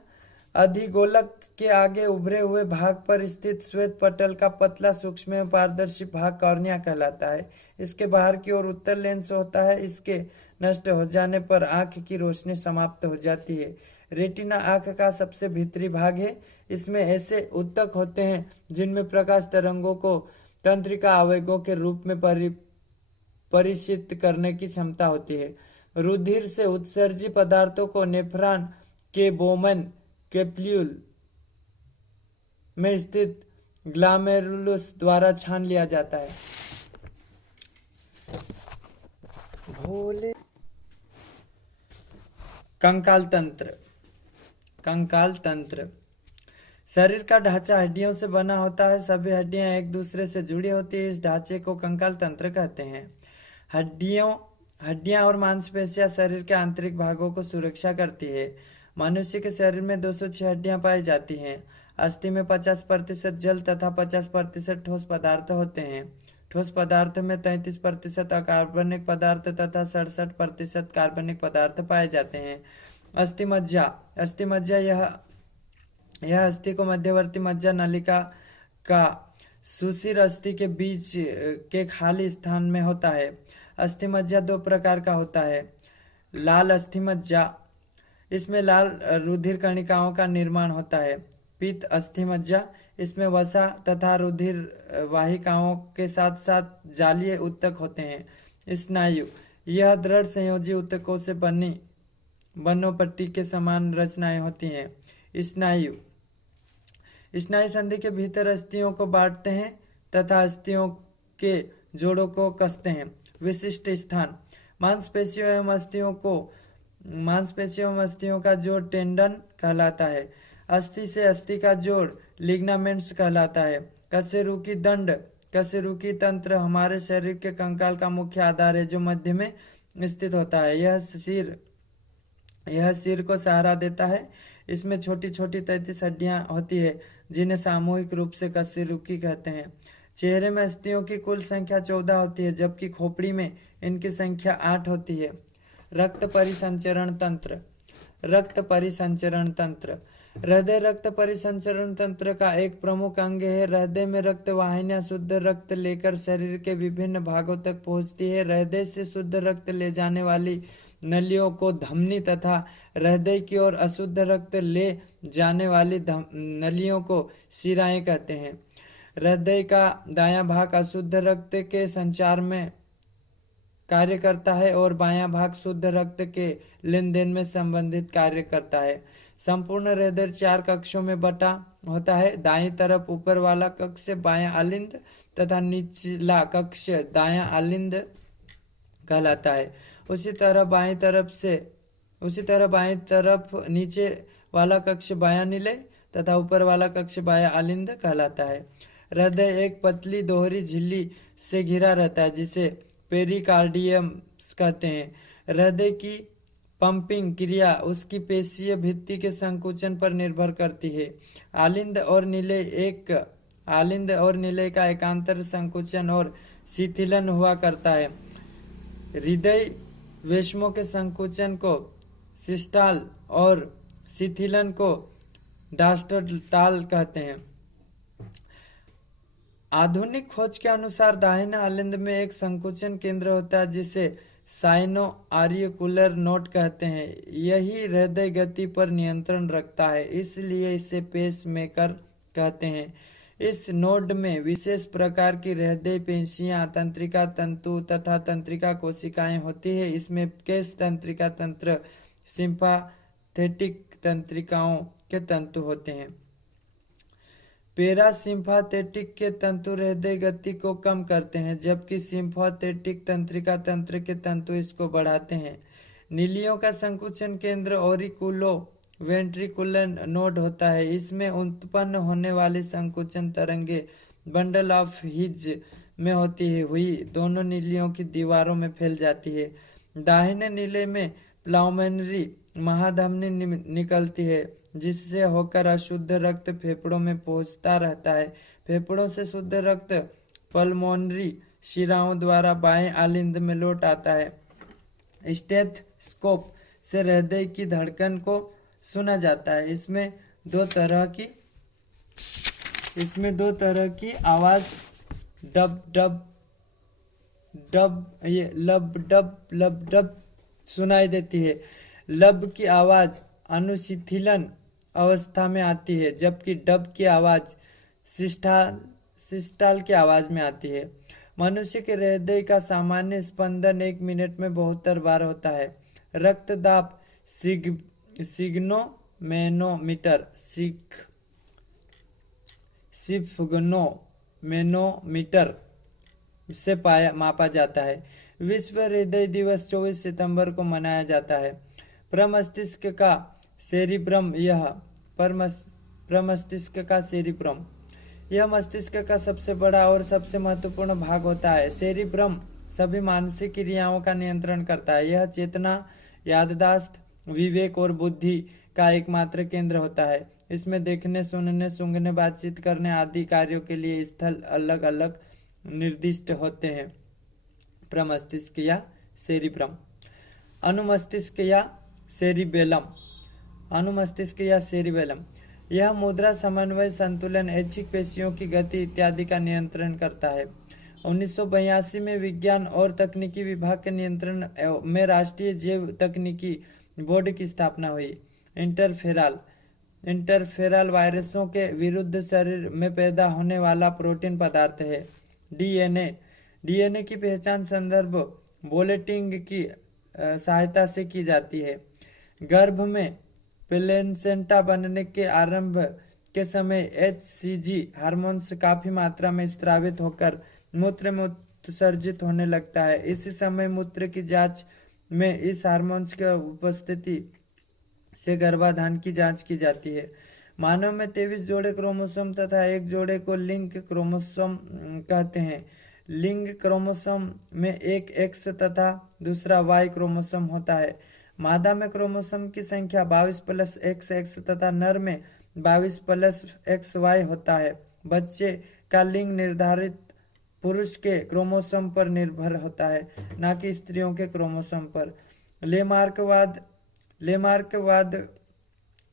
अधिगोलक के आगे उभरे हुए भाग पर स्थित श्वेत पटल का पतला सूक्ष्म एवं पारदर्शी भाग कॉर्निया कहलाता है। इसके बाहर की ओर उत्तल लेंस होता है। इसके नष्ट हो जाने पर आंख की रोशनी समाप्त हो जाती है। रेटिना आंख का सबसे भीतरी भाग है। इसमें ऐसे ऊतक होते हैं जिनमें प्रकाश तरंगों को तंत्रिका आवेगों के रूप में परिचित करने की क्षमता होती है। रुधिर से उत्सर्जी पदार्थों को नेफ्रॉन के बोमन कैप्सूल में स्थित ग्लोमेरुलस द्वारा छान लिया जाता है। भोले। कंकाल तंत्र। कंकाल तंत्र शरीर का ढांचा हड्डियों से बना होता है। सभी हड्डियां एक दूसरे से जुड़ी होती है। इस ढांचे को कंकाल तंत्र कहते हैं। हड्डियां और मांसपेशियां शरीर के आंतरिक भागों को सुरक्षा करती है। मनुष्य के शरीर में 206 हड्डियां पाई जाती हैं। अस्थि में 50% जल तथा 50% ठोस पदार्थ होते हैं। ठोस पदार्थ में 33% अकार्बनिक पदार्थ तथा 67% कार्बनिक पदार्थ पाए जाते हैं। अस्थिमज्जा। अस्थिमज्जा यह अस्थि को मध्यवर्ती मज्जा नलिका का सुशिर अस्थि के बीच के खाली स्थान में होता है। अस्थिमज्जा दो प्रकार का होता है। लाल अस्थिमज्जा, इसमें लाल रुधिर कणिकाओं का निर्माण होता है। पीत अस्थिमज्जा, इसमें वसा तथा रुधिर वाहिकाओं के साथ साथ जालीय ऊतक होते हैं। स्नायु, यह दृढ़ संयोजी ऊतकों से बनी बनोपट्टी के समान रचनाएं होती हैं। स्नायु संधि के भीतर अस्थियों को बांटते हैं तथा अस्थियों के जोड़ों को कसते हैं। विशिष्ट स्थान, मांसपेशियों एवं अस्थियों का जोड़ टेंडन कहलाता है। अस्थि से अस्थि का जोड़ लिग्नामेंट्स कहलाता है। कशेरुकी दंड। कशेरुकी तंत्र हमारे शरीर के कंकाल का मुख्य आधार है जो मध्य में स्थित होता है। यह सिर को सहारा देता है। इसमें छोटी छोटी 33 हड्डियां होती है जिन्हें सामूहिक रूप से कशेरुकी कहते हैं। चेहरे में अस्थियों की कुल संख्या 14 होती है जबकि खोपड़ी में इनकी संख्या 8 होती है। रक्त परिसंचरण तंत्र। रक्त परिसंचरण तंत्र हृदय रक्त परिसंचरण तंत्र का एक प्रमुख अंग है। हृदय में रक्त वाहिनियां शुद्ध रक्त लेकर शरीर के विभिन्न भागों तक पहुंचती है। हृदय से शुद्ध रक्त ले जाने वाली नलियों को धमनी तथा हृदय की ओर अशुद्ध रक्त ले जाने वाली नलियों को शिराएं कहते हैं। हृदय का दायां भाग अशुद्ध रक्त के संचार में कार्य करता है और बायां भाग शुद्ध रक्त के लेन देन में संबंधित कार्य करता है। संपूर्ण हृदय 4 कक्षों में बटा होता है। दाईं तरफ ऊपर वाला कक्ष बायां आलिंद तथा निचला कक्ष दायां आलिंद कहलाता है। उसी तरह बाईं तरफ नीचे वाला कक्ष बायां निलय तथा ऊपर वाला कक्ष बायां आलिंद कहलाता है। हृदय एक पतली दोहरी झिल्ली से घिरा रहता है जिसे पेरिकार्डियम कहते हैं। हृदय की पंपिंग क्रिया उसकी पेशीय भित्ति के संकुचन पर निर्भर करती है। आलिंद और निलय का एकांतर संकुचन और शिथिलन हुआ करता है। हृदय वेश्मों के संकुचन को सिस्टाल और शिथिलन को डायस्टोल कहते हैं। आधुनिक खोज के अनुसार दाहिने आलिंद में एक संकुचन केंद्र होता है जिसे साइनो आर्टिकुलर नोड कहते हैं। यही हृदय गति पर नियंत्रण रखता है, इसलिए इसे पेस मेकर कहते हैं। इस नोड में विशेष प्रकार की हृदय पेशियां, तंत्रिका तंतु तथा तंत्रिका कोशिकाएं होती है। इसमें केश तंत्रिका तंत्र, सिंपैथेटिक तंत्रिकाओं के तंतु होते हैं। पैरासिम्पैथेटिक के तंतु हृदय गति को कम करते हैं जबकि सिंपैथेटिक तंत्रिका तंत्र के तंतु इसको बढ़ाते हैं। नीलियों का संकुचन केंद्र ऑरिकुलो वेंट्रिकुलर नोड होता है। इसमें उत्पन्न होने वाली संकुचन तरंगे बंडल ऑफ हिज में होती हुई दोनों नीलियों की दीवारों में फैल जाती है। दाहिने नीले में प्लाउमेनरी महाधमनी निकलती है जिससे होकर अशुद्ध रक्त फेफड़ों में पहुंचता रहता है। फेफड़ों से शुद्ध रक्त पल्मोनरी शिराओं द्वारा बाएं आलिंद में लौट आता है। स्टेथोस्कोप से हृदय की धड़कन को सुना जाता है। इसमें दो तरह की आवाज डब डब डब लब डब लब डब सुनाई देती है। लब की आवाज अनुशिथिलन अवस्था में आती है जबकि डब की आवाज सिस्टाल की आवाज में आती है। मनुष्य के हृदय का सामान्य स्पंदन 1 मिनट में 72 बार होता है। रक्तदाब सिग्नोमेनोमीटर से मापा जाता है। विश्व हृदय दिवस 24 सितंबर को मनाया जाता है। प्रमस्तिष्क का सेरिब्रम प्रमस्तिष्क का सेरिब्रम यह मस्तिष्क का सबसे बड़ा और सबसे महत्वपूर्ण भाग होता है। सेरिब्रम सभी मानसिक क्रियाओं का नियंत्रण करता है। यह चेतना, याददाश्त, विवेक और बुद्धि का एकमात्र केंद्र होता है। इसमें देखने, सुनने, सूंघने, बातचीत करने आदि कार्यों के लिए स्थल अलग अलग निर्दिष्ट होते हैं। प्रमस्तिष्क या सेरिब्रम। अनुमस्तिष्क या सेरिबेलम। अनुमस्तिष्क या सेरिबेलम यह मुद्रा, समन्वय, संतुलन, ऐच्छिक पेशियों की गति इत्यादि का नियंत्रण करता है। 1982 में विज्ञान और तकनीकी विभाग के नियंत्रण में राष्ट्रीय जैव तकनीकी बोर्ड की स्थापना हुई। इंटरफेरल वायरसों के विरुद्ध शरीर में पैदा होने वाला प्रोटीन पदार्थ है। डीएनए की पहचान संदर्भ बुलेटिन की सहायता से की जाती है। गर्भ में प्लेसेंटा बनने के आरंभ के समय HCG हार्मोन्स काफी मात्रा में स्रावित होकर मूत्र में उत्सर्जित होने लगता है। इसी समय मूत्र की जांच में इस हार्मोन्स की उपस्थिति से गर्भाधान की जांच की जाती है। मानव में 23 जोड़े क्रोमोसोम तथा एक जोड़े को लिंक क्रोमोसोम कहते हैं। लिंग क्रोमोसोम में एक X तथा दूसरा Y क्रोमोसोम होता है। मादा में क्रोमोसोम की संख्या 22+XX तथा नर में 22+XY होता है। बच्चे का लिंग निर्धारित पुरुष के क्रोमोसोम पर निर्भर होता है, न कि स्त्रियों के क्रोमोसोम पर।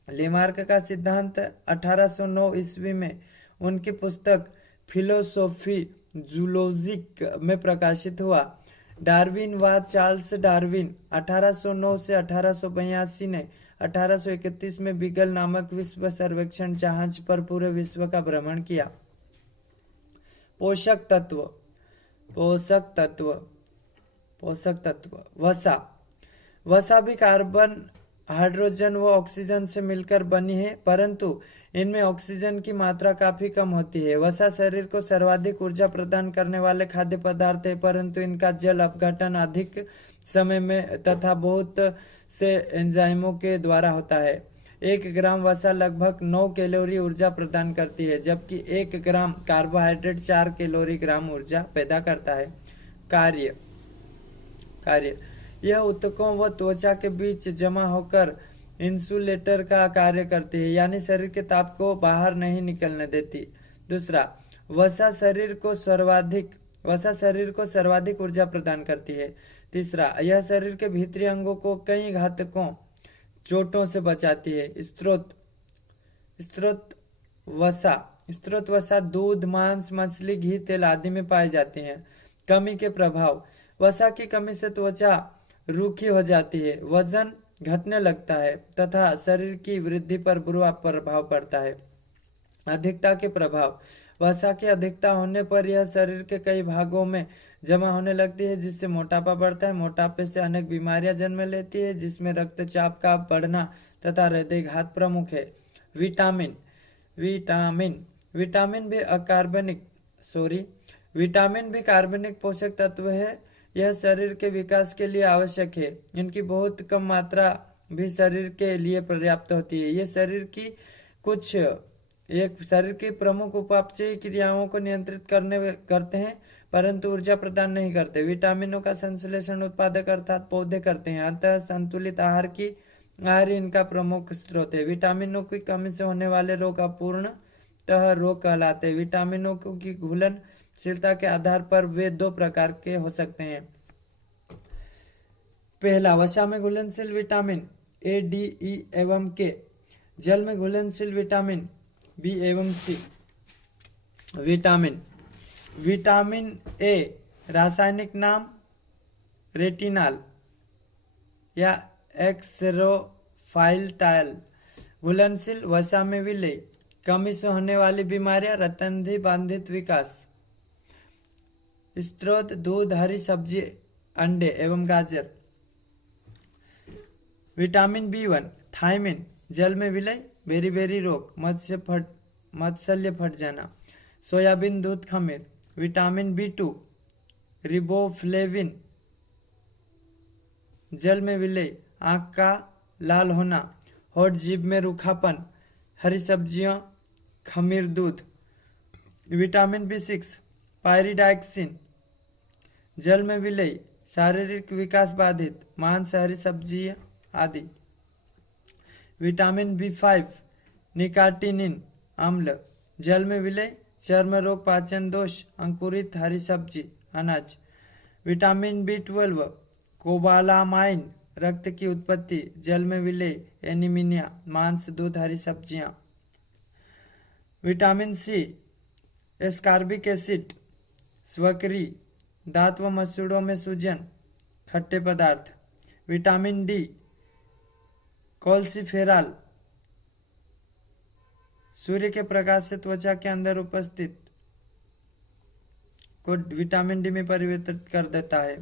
लेमार्क का सिद्धांत 1809 ईस्वी में उनकी पुस्तक फिलोसोफी जूलॉजिक में प्रकाशित हुआ। डार्विनवाद। चार्ल्स डार्विन 1809 से 1882 ने 1831 में बीगल नामक विश्व सर्वेक्षण जहाज पर पूरे विश्व का भ्रमण किया। पोषक तत्व। वसा भी कार्बन, हाइड्रोजन व ऑक्सीजन से मिलकर बनी है, परंतु इनमें ऑक्सीजन की मात्रा काफी कम होती है। वसा शरीर को सर्वाधिक ऊर्जा प्रदान करने वाले खाद्य पदार्थ है, परंतु इनका जल अपघटन अधिक समय में तथा बहुत से एंजाइमों के द्वारा होता है। 1 ग्राम वसा लगभग 9 कैलोरी ऊर्जा प्रदान करती है, जबकि 1 ग्राम कार्बोहाइड्रेट 4 कैलोरी ग्राम ऊर्जा पैदा करता है। कार्य यह ऊतकों व त्वचा के बीच जमा होकर इंसुलेटर का कार्य करती है, यानी शरीर के ताप को बाहर नहीं निकलने देती। दूसरा, वसा शरीर को सर्वाधिक ऊर्जा प्रदान करती है। तीसरा, यह शरीर के भीतरी अंगों को कई घातकों चोटों से बचाती है। स्त्रोत वसा दूध, मांस, मछली, घी, तेल आदि में पाए जाते हैं। कमी के प्रभाव। वसा की कमी से त्वचा रूखी हो जाती है, वजन घटने लगता है तथा शरीर की वृद्धि पर बुरा प्रभाव पड़ता है। अधिकता के प्रभाव। वसा की अधिकता होने पर यह शरीर के कई भागों में जमा होने लगती है, जिससे मोटापा बढ़ता है। मोटापे से अनेक बीमारियां जन्म लेती है, जिसमें रक्तचाप का बढ़ना तथा हृदयघात प्रमुख है। विटामिन भी कार्बनिक पोषक तत्व है। यह शरीर के विकास के लिए आवश्यक है। इनकी बहुत कम मात्रा भी शरीर के लिए पर्याप्त होती है। ये शरीर की प्रमुख उपापचयी क्रियाओं को नियंत्रित करते हैं, परंतु ऊर्जा प्रदान नहीं करते। विटामिनों का संश्लेषण उत्पादक अर्थात पौधे करते हैं। अतः संतुलित आहार इनका प्रमुख स्रोत है। विटामिनों की कमी से होने वाले रोग अपूर्णतः रोग कहलाते हैं। विटामिनों की घुलनशीलता के आधार पर वे 2 प्रकार के हो सकते हैं। पहला, वसा में घुलनशील विटामिन A, D, E एवं K। जल में घुलनशील विटामिन B एवं C। विटामिन A रासायनिक नाम रेटिनॉल या एक्सरोफाइलटाइल। घुलनशील वसा में विलय। कमी से होने वाली बीमारियां, रतनधी बाधित विकास। स्त्रोत दूध, हरी सब्जी, अंडे एवं गाजर। Vitamin B1 thiamine. जल में विलय, बेरी रोग, मत्सल्य फट जाना। सोयाबीन दूध खमीर। विटामिन B2 रिबोफ्लेविन जल में विलय, आंख का लाल होना, होठ जीभ में रूखापन, हरी सब्जियों, खमीर दूध। विटामिन B6 पायरिडॉक्सिन, जल में विलय, शारीरिक विकास बाधित, मांस, हरी सब्जी आदि। विटामिन B5 निकाटिनिन अम्ल, जल में विलय, चर्म रोग, पाचन दोष, अंकुरित हरी सब्जी अनाज। विटामिन B12 कोबालामाइन, रक्त की उत्पत्ति, जल में विलय, एनीमिया, मांस, दूध, हरी सब्जियां। विटामिन C एस्कॉर्बिक एसिड, स्वकरी, दांत व मसूड़ों में सूजन, खट्टे पदार्थ। विटामिन D कोल्सिफेरॉल, सूर्य के प्रकाश से त्वचा के अंदर उपस्थित को विटामिन D में परिवर्तित कर देता है।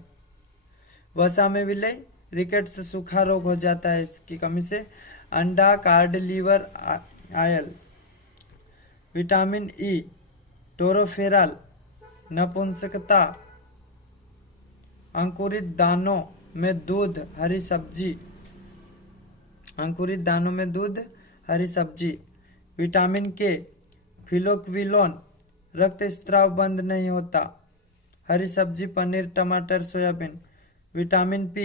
वसा में विलय, रिकेट्स सूखा रोग हो जाता है इसकी कमी से। अंडा, cod, liver, oil. Vitamin E tocopherol, नपुंसकता, अंकुरित दानों में दूध, हरी सब्जी, अंकुरित दानों में दूध, हरी सब्जी। विटामिन K फिलोक्विलोन, रक्त स्त्राव बंद नहीं होता, हरी सब्जी, पनीर, टमाटर, सोयाबीन। विटामिन P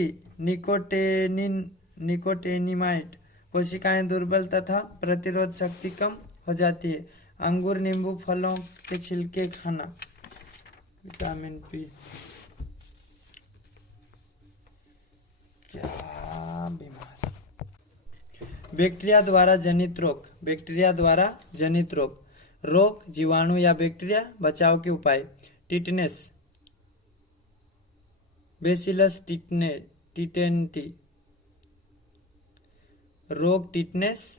निकोटेनिमाइड, कोशिकाएं दुर्बल तथा प्रतिरोध शक्ति कम हो जाती है। अंगूर, नींबू, फलों के छिलके खाना। विटामिन P क्या बीमारी। बैक्टीरिया द्वारा जनित रोग, बैक्टीरिया द्वारा जनित रोग, रोग, जीवाणु या बैक्टीरिया, बचाव के उपाय। टिटनेस, बेसिलस टिटेंटी, रोग, टिटनेस,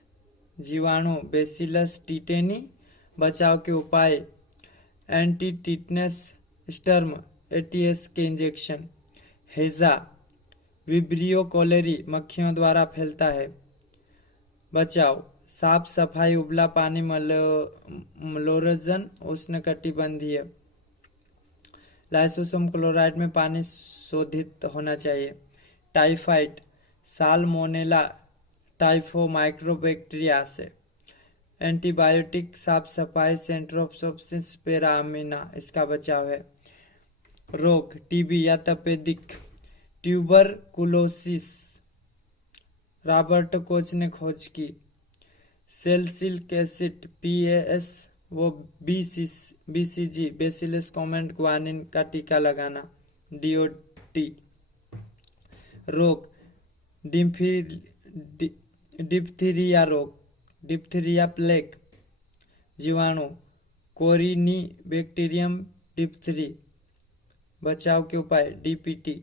जीवाणु, बेसिलस टिटेनी, बचाव के उपाय। एंटी टिटनेस स्टर्म ATS के इंजेक्शन। हैजा, विब्रियो कोलेरी, मक्खियों द्वारा फैलता है, बचाव। साफ सफाई, उबला पानी, मलोरजन, उष्णकटिबंधीय। लाइसोसोम क्लोराइड में पानी शोधित होना चाहिए। टाइफाइड, साल्मोनेला टाइफो माइक्रोबैक्टीरिया से। एंटीबायोटिक, साफ सफाई, सेंट्रोप्सोप्सिस पेरामिना, इसका बचाव है। रोग, TB या तपेदिक, ट्यूबरकुलोसिस, रॉबर्ट कोच ने खोज की। सैलिसिलिक एसिड PAS वो BCG, बेसिलस कॉमेट ग्वानिन का टीका लगाना। DOT। रोग, डिप्थीरिया रोग, डिप्थीरिया प्लेग, जीवाणु, कोरिनी बैक्टीरियम डिप्थरी, बचाव के उपाय। DPT।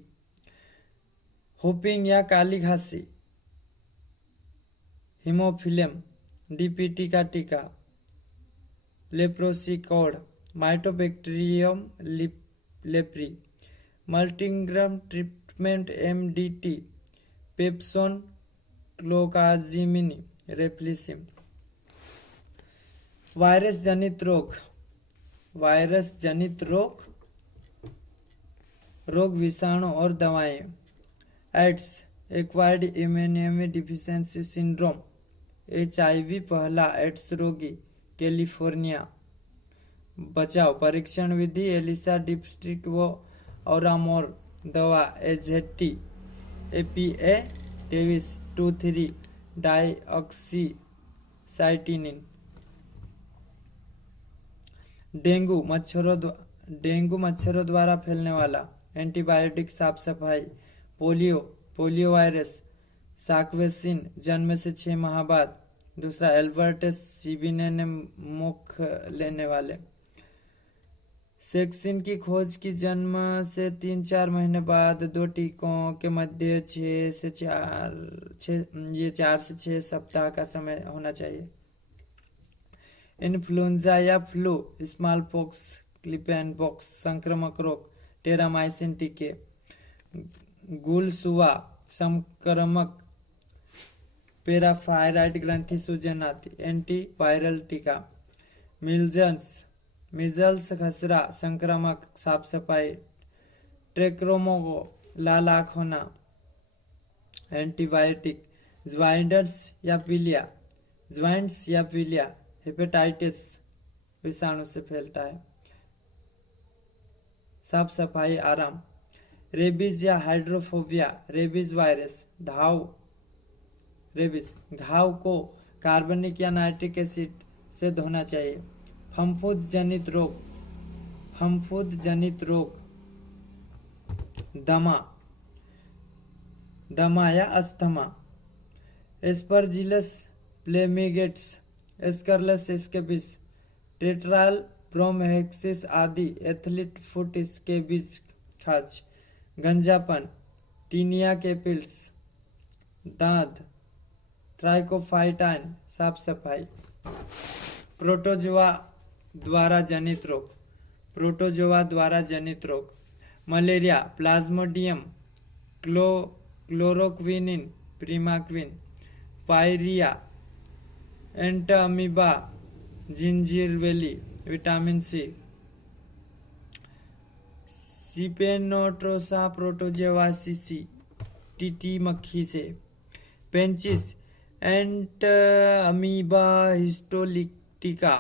हुपिंग या काली घासी, हीमोफिलियम, DPT का टीका। लेप्रोसिकोड, mycobacterium leprae, multidrug treatment MDT, dapsone, clofazimine, रेफ्लिसिम। वायरस जनित रोग, वायरस जनित रोग, रोग, विषाणु और दवाएं। AIDS, acquired immuno deficiency syndrome, HIV, पहला एड्स रोगी, कैलिफोर्निया, बचाव। परीक्षण विधि, एलिसा, डिप्स्टिक व औरामोर, दवा, AZT, APA 23 डाइऑक्सीसाइटिनिन। डेंगू मच्छरों द्वारा फैलने वाला, एंटीबायोटिक, साफ सफाई। पोलियो वायरस, साक्वेसिन, जन्म से 6 माह बाद। दूसरा, एल्बर्ट सीबिने ने मुख लेने वाले। सेक्सिन की खोज की जन्म से 3-4 महीने बाद। 2 टीकों के मध्य 4 से 6 सप्ताह का समय होना चाहिए। इन्फ्लुएंजा या फ्लू, स्मॉल पॉक्स, क्लिपन पॉक्स, संक्रामक रोग, टेरामाइसिन टीके। गुलसुआ, संक्रामक, पैराथायरॉइड ग्रंथि सूजन आदि, एंटीवायरल टीका। मिजल्स, खसरा, संक्रामक, साफ सफाई। ट्रेक्रोमो, लाल आंख होना, एंटीबायोटिक, ज्वाइंट्स या पीलिया हेपेटाइटिस विषाणु से फैलता है। साफ सफाई आराम, रेबीज या हाइड्रोफोबिया, रेबीज वायरस, घाव को कार्बनिक या नाइट्रिक एसिड से धोना चाहिए। फफूंद जनित रोग, दमा या अस्थमा, एस्परजिलस प्लेमिगेट्स, एस्करलस स्केबिस, टेट्राल ब्रोमहेक्सिस आदि, एथलीट फुट स्केबिस खाज, गंजापन, टीनिया के पिल्स, दांत, ट्राइकोफाइटाइन, साफ सफाई। प्रोटोजोआ द्वारा जनित रोग, malaria, plasmodium, chloroquine, primaquine, pyorrhoea, entamoeba, gingivalis, vitamin C, सिपेनोट्रोसा प्रोटोजोआ सीसी, टीटी मक्खी से, पेंचिस, एंटामीबा हिस्टोलिटिका,